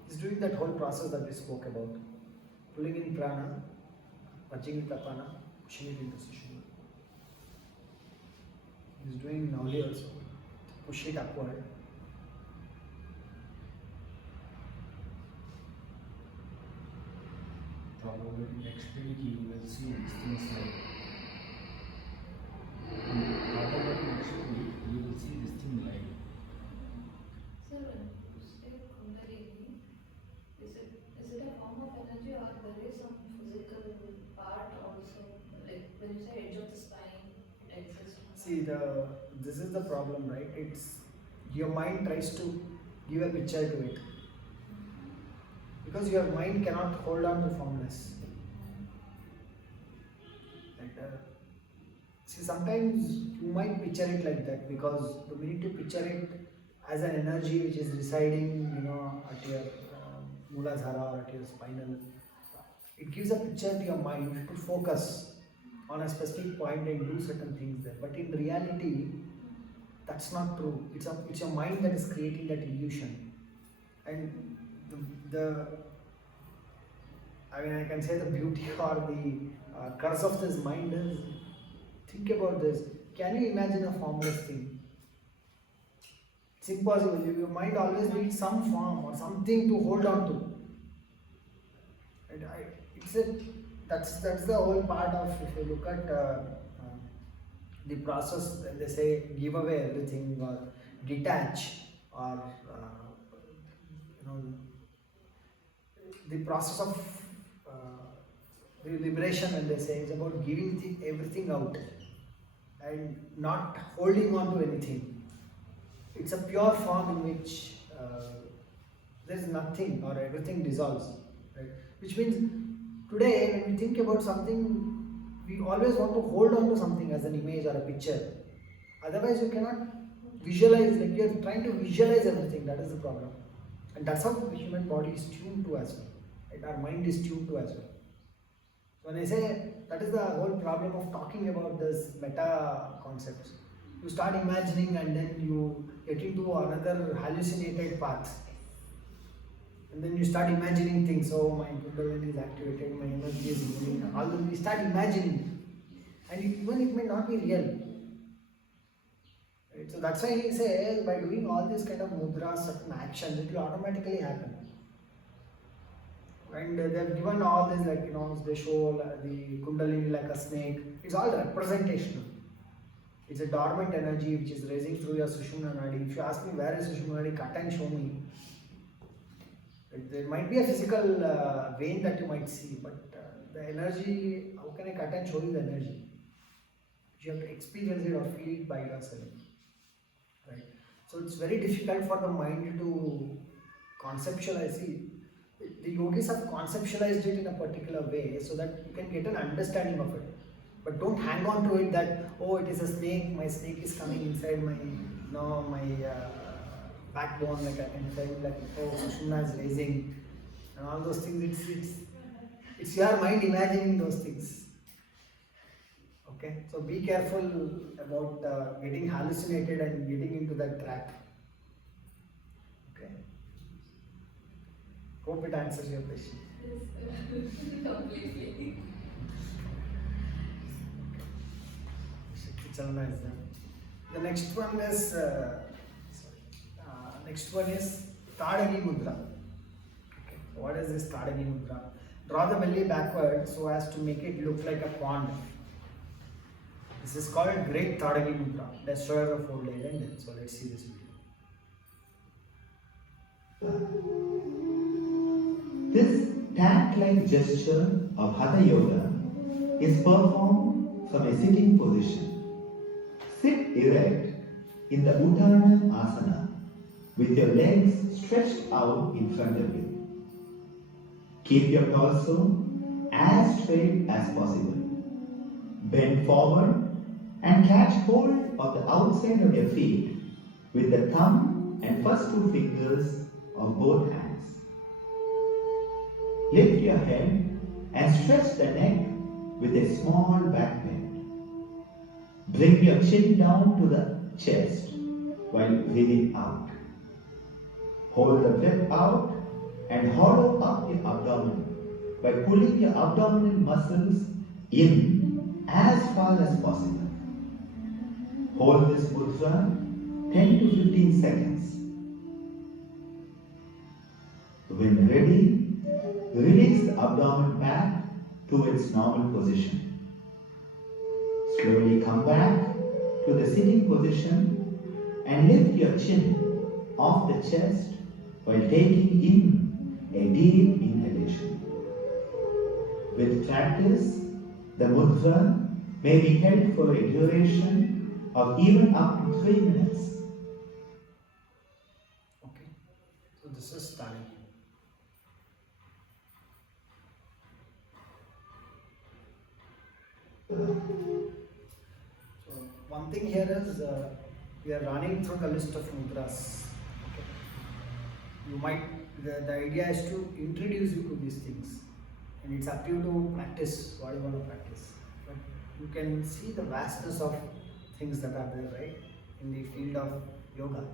He's doing that whole process that we spoke about. Pulling in prana, touching with apana, pushing it into sushumna. He's doing Nauli also. Push it upward. Probably next week you will see these things like. Probably next week you will see this thing like. Sir, when you say Kundalini, is it a form of energy or there is some physical part also? Like when you say edge of the spine, it exists. See, this is the problem, right? It's your mind tries to give a picture to it. Because your mind cannot hold on to formless. See, sometimes you might picture it like that because we need to picture it as an energy which is residing, at your Mooladhara or at your spinal. It gives a picture to your mind to focus. on a specific point and do certain things there. But in reality, that's not true. It's your mind that is creating that illusion. And the I mean, I can say the beauty or the curse of this mind is, think about this. Can you imagine a formless thing? It's impossible. Your mind always needs some form or something to hold on to. And that's the whole part of, if you look at the process, when they say give away everything or detach or you know, the process of the liberation, when they say, is about giving everything out and not holding on to anything. It's a pure form in which there is nothing or everything dissolves, right? Which means today when we think about something, we always want to hold on to something as an image or a picture. Otherwise you cannot visualize, like you're trying to visualize everything. That is the problem. And that's how the human body is tuned to as well. Right? Our mind is tuned to as well. When I say, that is the whole problem of talking about this meta concepts. You start imagining and then you get into another hallucinated path. And then you start imagining things. Oh, my Kundalini is activated, my energy is moving. All that we start imagining. And even it may not be real. Right? So that's why he says, by doing all these kind of mudras, certain actions, it will automatically happen. And they have given all this, like, you know, they show the Kundalini like a snake. It's all representational. It's a dormant energy which is raising through your Sushumna Nadi. If you ask me where is Sushumna Nadi, cut and show me. There might be a physical vein that you might see, but the energy, how can I cut and show you the energy? You have to experience it or feel it by yourself. Right? So it's very difficult for the mind to conceptualize it. The yogis have conceptualized it in a particular way so that you can get an understanding of it. But don't hang on to it that, oh, it is a snake, my snake is coming inside my, backbone, like I can feel like, oh, Sushumna is raising, and all those things. It's your mind imagining those things. Okay, so be careful about getting hallucinated and getting into that trap. Okay. Hope it answers your question. Yes, completely. Chalana is done. The next one is Tadagi Mudra. Okay. What is this Tadagi Mudra? Draw the belly backward so as to make it look like a pond. This is called Great Tadagi Mudra, destroyer of old age and death. So let's see this video. This tank-like gesture of Hatha Yoga is performed from a sitting position. Sit erect in the Uttana Asana with your legs stretched out in front of you. Keep your torso as straight as possible. Bend forward and catch hold of the outside of your feet with the thumb and first two fingers of both hands. Lift your head and stretch the neck with a small back bend. Bring your chin down to the chest while breathing out. Hold the breath out and hollow up your abdomen by pulling your abdominal muscles in as far as possible. Hold this mudra 10 to 15 seconds. When ready, release the abdomen back to its normal position. Slowly come back to the sitting position and lift your chin off the chest while taking in a deep inhalation. With practice, the mudra may be held for a duration of even up to 3 minutes. Okay, so this is starting. So one thing here is we are running through the list of mudras. Okay. You might the idea is to introduce you to these things, and it's up to you to practice what you want to practice. But you can see the vastness of things that are there, right? In the field of yoga.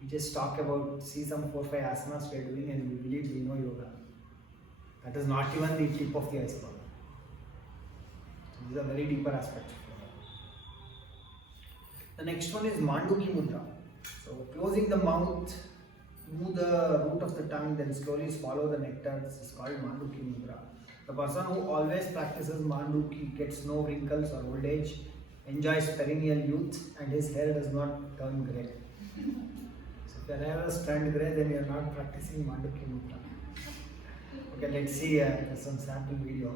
We just talk about, see some 4-5 asanas we are doing and we believe we know yoga. That is not even the tip of the iceberg. So these are very deeper aspects of yoga. The next one is Manduki Mudra. So closing the mouth, move the root of the tongue, then slowly swallow the nectar. This is called Manduki Mudra. The person who always practices Manduki gets no wrinkles or old age, enjoys perennial youth, and his hair does not turn grey. So if your hair has turned grey, then you are not practicing Manduki Mudra. Okay, let's see some sample video.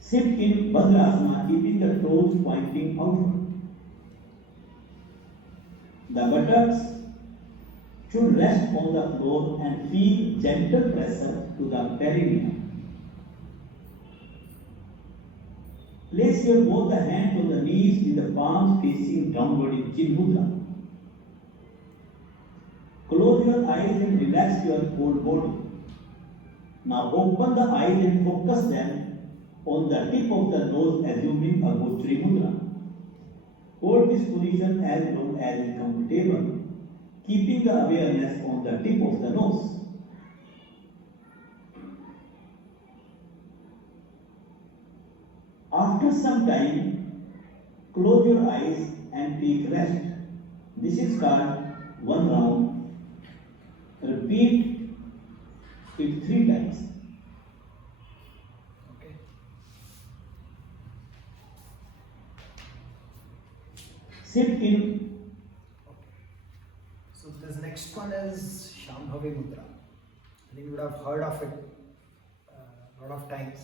Sit in Vajrasana, keeping the toes pointing outward. The buttocks should rest on the floor and feel gentle pressure to the perineum. Place your both the hands on the knees with the palms facing downward in Chin Mudra. Close your eyes and relax your whole body. Now open the eyes and focus them on the tip of the nose, assuming a Gochari Mudra. Hold this position as long as is comfortable, keeping the awareness on the tip of the nose. After some time, close your eyes and take rest. This is called one round. Repeat it 3 times. Okay. Sit in. Okay. So this next one is Shambhavi Mudra. I think you would have heard of it a lot of times.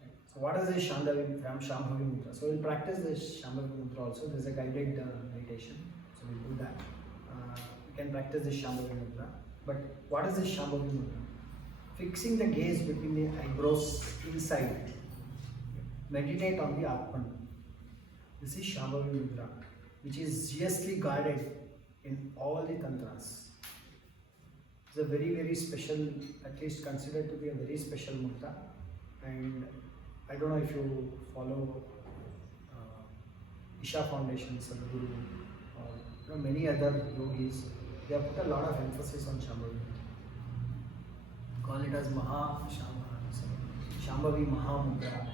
Right? So what is this Shambhavi Mudra? So we'll practice this Shambhavi Mudra also. There's a guided meditation. So we'll do that. We can practice this Shambhavi Mudra. But what is this Shambhavi Mudra? Fixing the gaze between the eyebrows inside. Meditate on the Atman. This is Shambhavi Mudra, which is seriously guarded in all the tantras. It's a very, very special, at least considered to be a very special mudra. And I don't know if you follow Isha Foundation, Sadhguru, or many other yogis. They have put a lot of emphasis on Shambhavi. Call it as Shambhavi Mahamudra.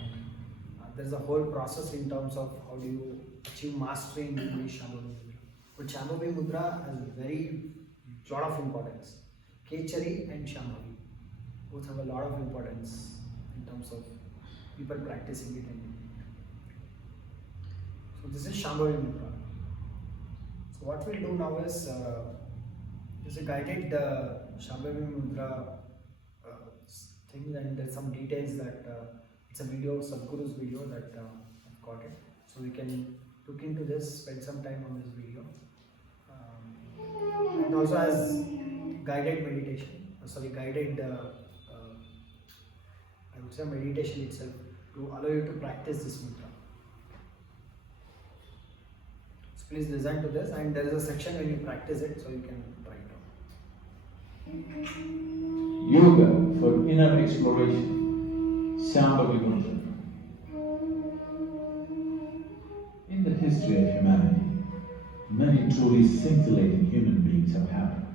There's a whole process in terms of how do you achieve mastery in doing Shambhavi Mudra. But Shambhavi Mudra has a lot of importance. Kechari and Shambhavi both have a lot of importance in terms of people practicing it. So this is Shambhavi Mudra. So what we'll do now is there's a guided Shambhavi Mudra thing, and there's some details that it's a video, Sadhguru's video that I've got it. So we can look into this, spend some time on this video. And also as guided meditation, guided, I would say meditation itself to allow you to practice this mudra. So please listen to this, and there is a section when you practice it, so you can try it out. Yoga for inner exploration. Shambhavi Mudra. In the history of humanity, many truly scintillating human beings have happened.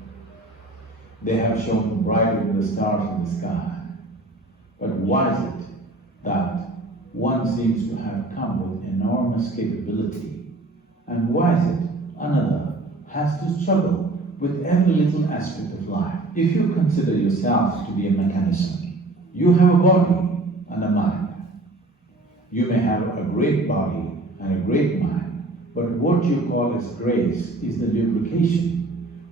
They have shone brighter than the stars in the sky. But why is it that one seems to have come with enormous capability, and why is it another has to struggle with every little aspect of life? If you consider yourself to be a mechanism, you have a body and a mind. You may have a great body and a great mind, but what you call as grace is the lubrication.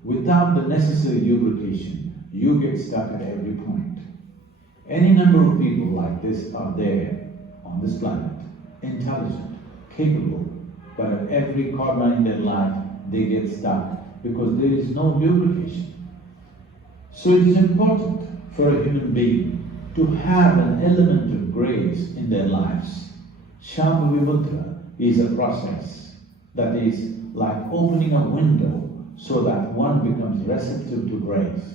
Without the necessary lubrication, you get stuck at every point. Any number of people like this are there on this planet, intelligent, capable, but at every corner in their life, they get stuck because there is no lubrication. So it is important for a human being to have an element of grace in their lives. Shambhavi Mudra is a process that is like opening a window so that one becomes receptive to grace.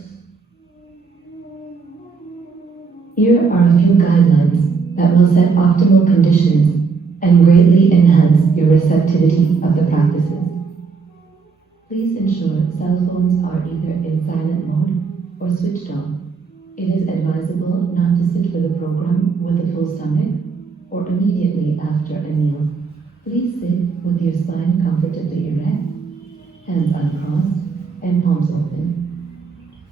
Here are a few guidelines. that will set optimal conditions and greatly enhance your receptivity of the practices. Please ensure cell phones are either in silent mode or switched off. It is advisable not to sit for the program with a full stomach or immediately after a meal. Please sit with your spine comfortably erect, hands uncrossed, and palms open.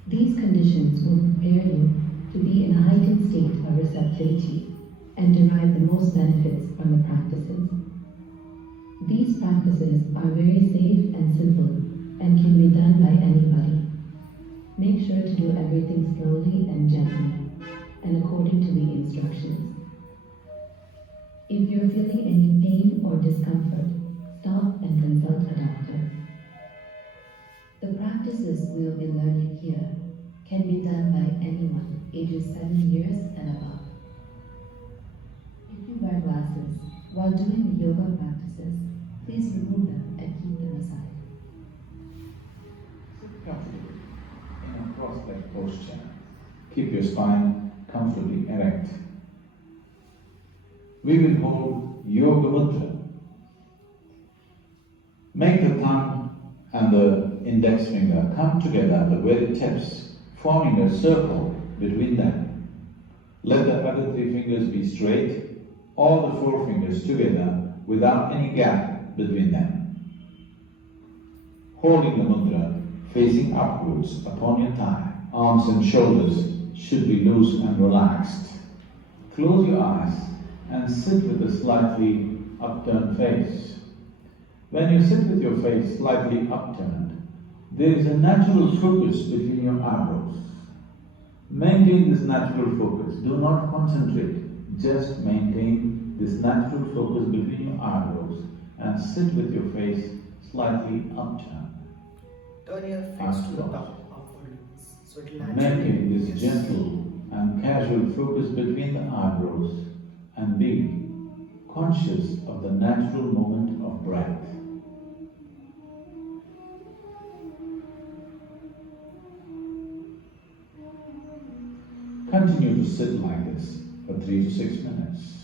These conditions will prepare you to be in a heightened state of receptivity and derive the most benefits from the practices. These practices are very safe and simple and can be done by anybody. Make sure to do everything slowly and gently and according to the instructions. If you're feeling any pain or discomfort, stop and consult a doctor. The practices we will be learning here can be done by anyone ages 7 years and above. If you wear glasses while doing the yoga practices, please remove them and keep them aside. Sit comfortably in a cross-legged posture. Keep your spine comfortably erect. We will hold Yoga Mudra. Make the thumb and the index finger come together at the very tips, forming a circle between them. Let the other three fingers be straight, all the four fingers together without any gap between them. Holding the mudra facing upwards upon your thigh, arms and shoulders should be loose and relaxed. Close your eyes and sit with a slightly upturned face. When you sit with your face slightly upturned, there is a natural focus between your eyebrows. Maintain this natural focus. Do not concentrate. Just maintain this natural focus between your eyebrows and sit with your face slightly upturned. Turn your face to the top upwards. So it will Maintain this yes. gentle and casual focus between the eyebrows and be conscious of the natural movement of breath. Continue to sit like this for 3 to 6 minutes.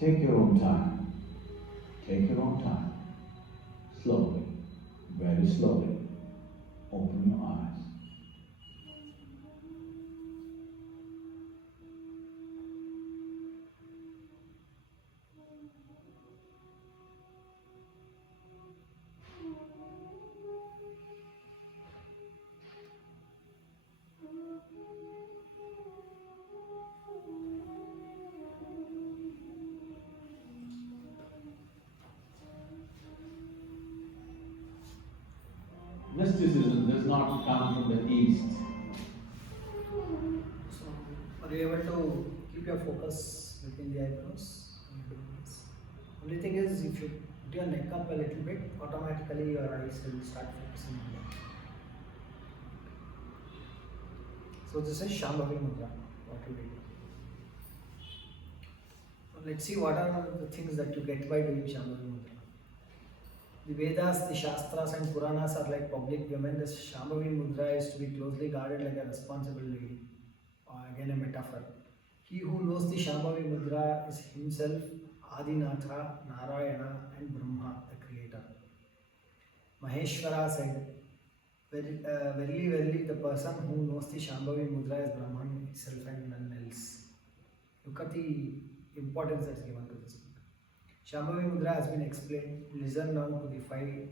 Take your own time. Take your own time. Slowly, very slowly. Open your eyes. Mysticism does not come from the East. So, are you able to keep your focus between the eyebrows? Only thing is, if you put your neck up a little bit, automatically your eyes will start focusing on that. So this is Shambhavi Mudra, what you did. So let's see what are the things that you get by doing Shambhavi Mudra. The Vedas, the Shastras and Puranas are like public women. The Shambhavi Mudra is to be closely guarded like a responsible lady. Again a metaphor. He who knows the Shambhavi Mudra is himself Adinatha, Narayana and Brahma, the creator. Maheshwara said, verily, verily, the person who knows the Shambhavi Mudra is Brahman itself and none else. Look at the importance that's given to this. Shambhavi Mudra has been explained. Listen now to the 5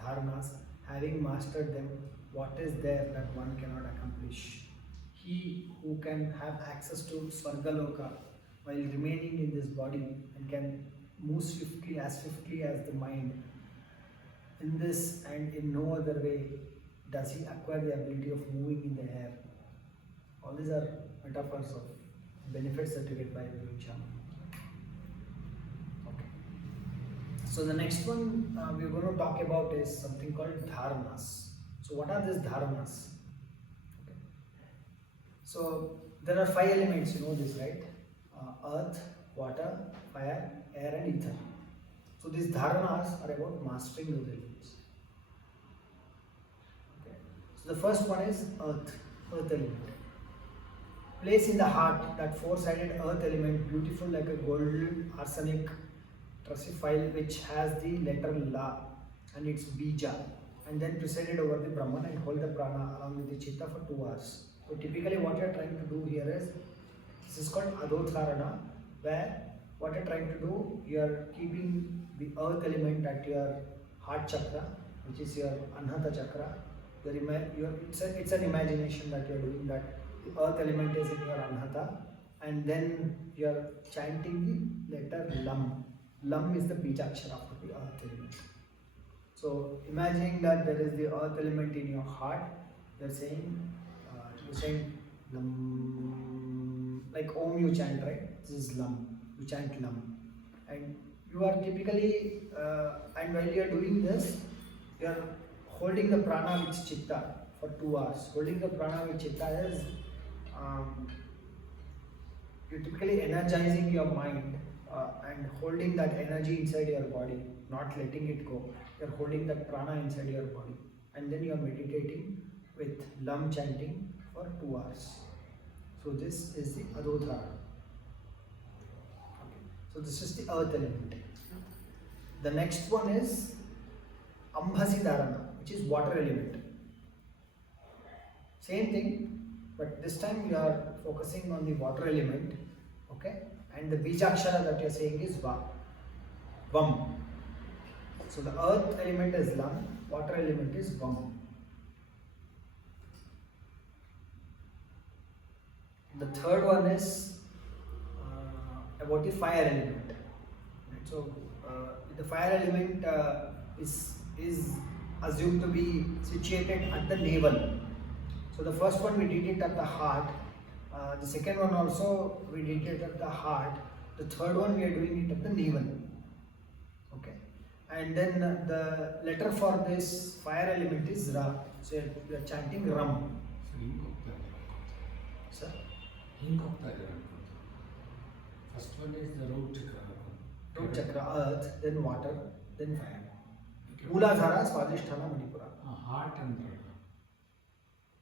dharmas. Having mastered them, what is there that one cannot accomplish? He who can have access to Svargaloka while remaining in this body and can move swiftly as the mind, in this and in no other way does he acquire the ability of moving in the air. All these are metaphors of benefits that you get by doing Shambhavi. Okay. So the next one we're going to talk about is something called dharmas. So what are these dharmas? Okay. So there are 5 elements, you know this, right? Earth, water, fire, air and ether. So these dharmas are about mastering those elements. Okay. So the first one is earth element. Place in the heart that 4-sided earth element, beautiful like a golden arsenic tracifile which has the letter La and its bija, and then presided over the Brahman and hold the prana along with the chitta for 2 hours. So typically what you are trying to do here is, this is called Adotharana, where what you are trying to do, you are keeping the earth element at your heart chakra, which is your Anhata chakra. It's an imagination that you are doing, that the earth element is in your Anhata, and then you are chanting the letter Lam. Lam is the Bijakshara for the earth element. So imagining that there is the earth element in your heart, you're saying Lam, like Om you chant, right? This is Lam, you chant Lam. And you are typically, and while you are doing this, you are holding the prana with chitta for 2 hours. Holding the prana with chitta is, you're typically energizing your mind and holding that energy inside your body, not letting it go. You're holding that prana inside your body, and then you're meditating with Lam chanting for 2 hours. So this is the Adodhara. Okay. So this is the earth element. The next one is Ambhasi Dharana, which is water element. Same thing, but this time you are focusing on the water element, okay? And the Bijakshara that you are saying is Va, Vam. So the earth element is Lam, water element is Vam. The third one is about the fire element. Right? So the fire element is assumed to be situated at the navel. So the first one we did it at the heart. The second one also we did it at the heart. The third one we are doing it at the navel. Okay. And then the letter for this fire element is Ra. So we are chanting Ram. Sir? First one is the root chakra. Root chakra, earth, then water, then fire. Mooladhara, Swadhisthana, Manipura. Heart and the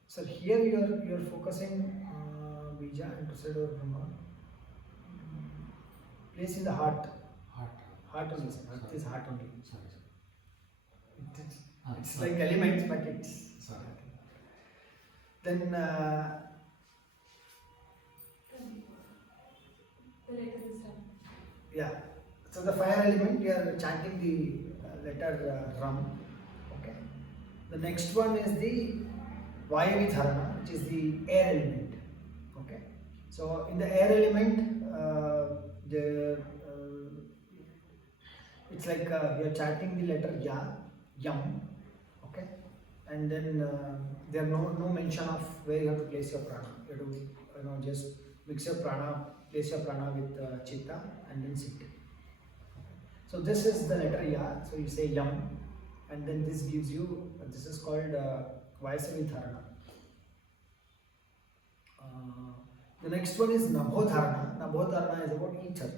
Sir, here you are focusing Bija and preside over Brahma. Place in the heart. heart. Heart only, sir. It is heart only. Sorry. It's like elements, but it's Sorry. then The letter is done. yeah. So the fire element, we are chanting the letter Ram. Okay. The next one is the YIC dharana, which is the air element. Okay. So in the air element, it's like you're chanting the letter Ya, Yam. Okay. And then there no mention of where you have to place your prana. You have to just mix your prana, place your prana with chitta, and then sit. So this is the letter Ya. So you say Yam, and then this gives you. This is called YIC dharana. The next one is Nabhodharana. Nabhodharana is about ether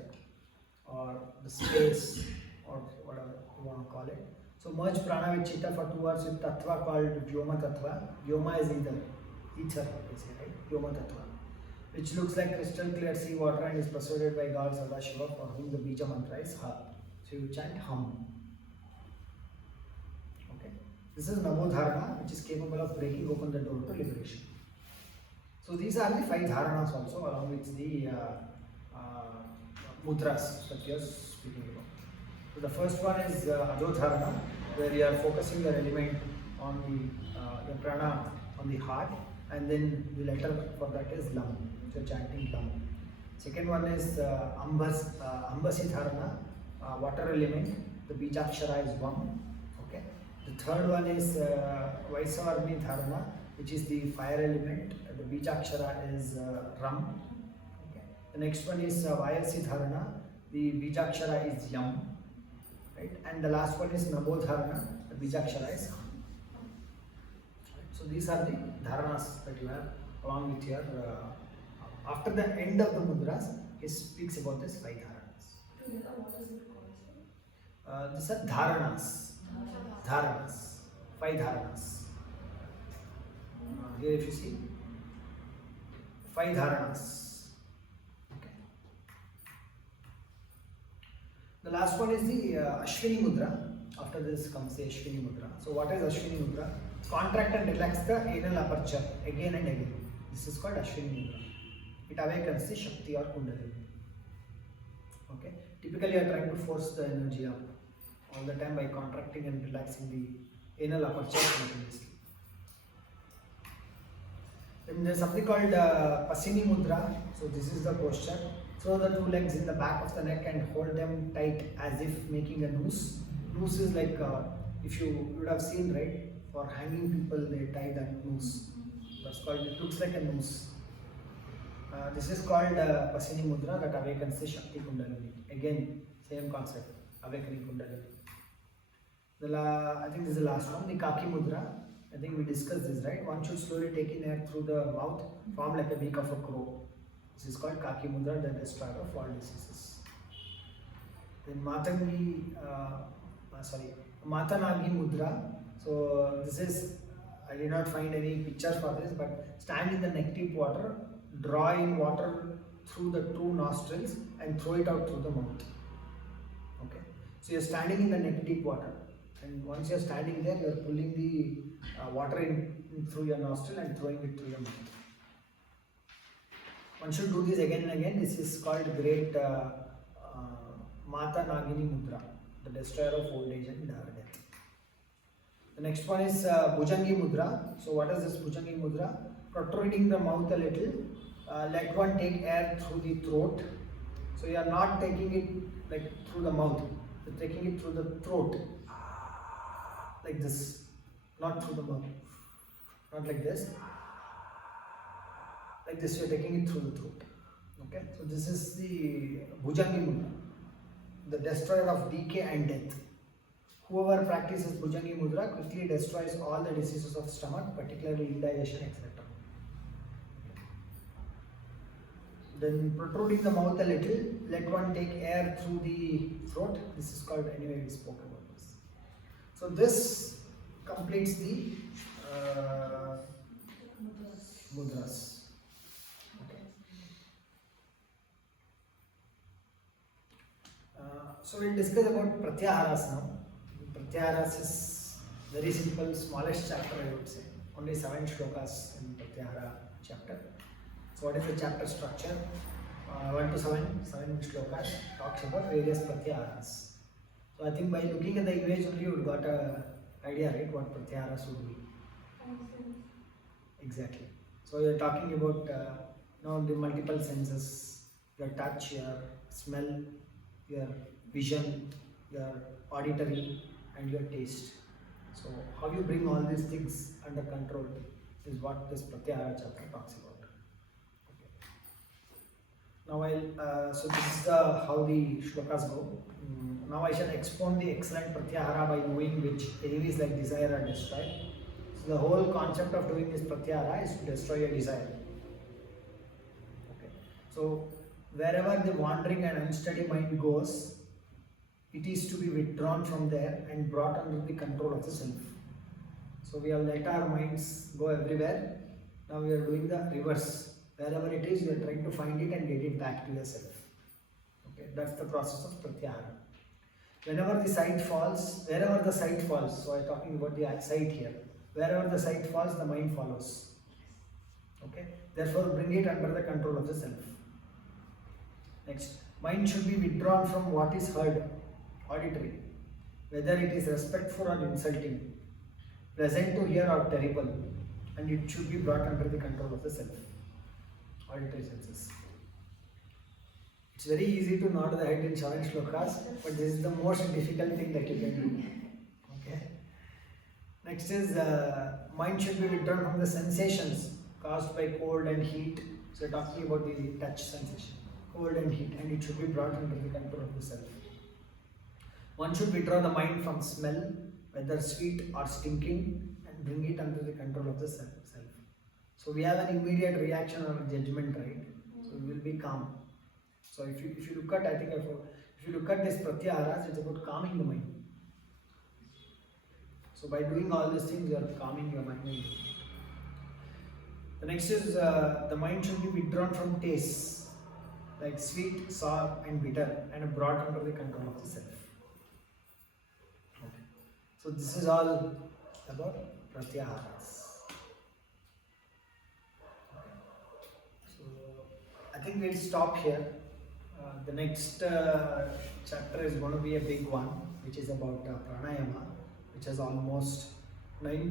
or the space or whatever you want to call it. So merge prana with chitta for 2 hours with tattva called Vyoma tattva. Vyoma is ether, basically, right? Vyoma tattva, which looks like crystal clear sea water and is persuaded by God Sadashiva, for whom the bija mantra is Ha. So you chant Hum. Okay. This is Nabodharana, which is capable of breaking open the door to liberation. So these are the 5 dharanas also, along with the mudras that you are speaking about. So the first one is Adhodharana, where you are focusing your element on the your prana on the heart, and then the letter for that is Lam. So you're chanting Lam. Second one is Ambasi Dharana, water element. The Bijakshara is Vam. Okay. The third one is Vaisavarni Dharana, which is the fire element. The Bijakshara is Ram. Okay. The next one is YIC Dharana. The Bijakshara is Yam. Right. And the last one is Nabodharana. The Bijakshara is Ham. So these are the dharanas that you have along with your. After the end of the mudras, he speaks about this 5 dharanas. Together, what is it called? These are dharanas. Dharanas. 5 dharanas. Here if you see, 5 dharanas. Okay. The last one is the Ashwini Mudra. After this comes the Ashwini Mudra. So what is Ashwini Mudra? Contract and relax the anal aperture again and again. This is called Ashwini Mudra. It awakens the Shakti or Kundalini. Okay. Typically you are trying to force the energy up all the time by contracting and relaxing the anal aperture continuously. Then there is something called Pasini Mudra. So this is the posture. Throw the 2 legs in the back of the neck and hold them tight as if making a noose. Noose is like, if you would have seen, right, for hanging people they tie that noose. That's called, it looks like a noose. This is called Pasini Mudra, that awakens the Shakti Kundalini. Again, same concept, awakening Kundalini. I think this is the last one, the Kaki Mudra. I think we discussed this, right? One should slowly take in air through the mouth, form like a beak of a crow. This is called Kaki Mudra, the destroyer of all diseases. Then Matanagi Mudra. So this is, I did not find any pictures for this, but stand in the neck deep water, draw in water through the 2 nostrils and throw it out through the mouth. Okay. So you're standing in the neck deep water, and once you're standing there, you're pulling the water in through your nostril and throwing it through your mouth. One should do this again and again. This is called great Mata Nagini Mudra, the destroyer of old age and death. The next one is Bhujangi Mudra. So what is this Bhujangi Mudra? Protruding the mouth a little. Let one take air through the throat. So you are not taking it like through the mouth. You are taking it through the throat. Like this. Not through the mouth. Not like this. Like this, you are taking it through the throat. Okay. So this is the Bhujangi Mudra, the destroyer of decay and death. Whoever practices Bhujangi Mudra quickly destroys all the diseases of stomach, particularly indigestion, etc. Then protruding the mouth a little, let one take air through the throat. This is called, anyway we spoke about this. So this completes the mudras. So we'll discuss about pratyaharas now. Pratyaharas is very simple, smallest chapter I would say. Only 7 shlokas in Pratyahara chapter. So what is the chapter structure? 1 to 7 shlokas talks about various Pratyaharas. So I think by looking at the image only you got a idea, right, what Pratyaharas would be. Exactly. So you're talking about the multiple senses, your touch, your smell, your vision, your auditory, and your taste. So how you bring all these things under control is what this Pratyahara chapter talks about. Okay. Now so this is how the shlokas go. Now I shall expound the excellent Pratyahara by knowing which AVs like desire are destroyed. So the whole concept of doing this Pratyahara is to destroy a desire. Okay. So wherever the wandering and unsteady mind goes, it is to be withdrawn from there and brought under the control of the self. So we have let our minds go everywhere. Now we are doing the reverse. Wherever it is, you are trying to find it and get it back to yourself. Okay, that's the process of Pratyahara. Whenever the sight falls, wherever the sight falls, so I am talking about the sight here. Wherever the sight falls, the mind follows. Okay, therefore bring it under the control of the self. Next, mind should be withdrawn from what is heard, auditory, whether it is respectful or insulting, pleasant to hear or terrible, and it should be brought under the control of the self, auditory senses. It's very easy to nod the head in 7 shlokas, but this is the most difficult thing that you can do. Okay. Next is mind should be withdrawn from the sensations caused by cold and heat. So talking about the touch sensation, cold and heat, and it should be brought under the control of the self. One should withdraw the mind from smell, whether sweet or stinking, and bring it under the control of the self. So we have an immediate reaction or judgment, right? So we will be calm. So if you look at, I think if you look at this Pratyaharas, it's about calming the mind. So by doing all these things, you are calming your mind. The next is the mind should be withdrawn from tastes like sweet, sour, and bitter, and brought under the control of the self. Okay. So this is all about Pratyaharas. Okay. So I think we'll stop here. The next chapter is going to be a big one, which is about pranayama, which is almost 90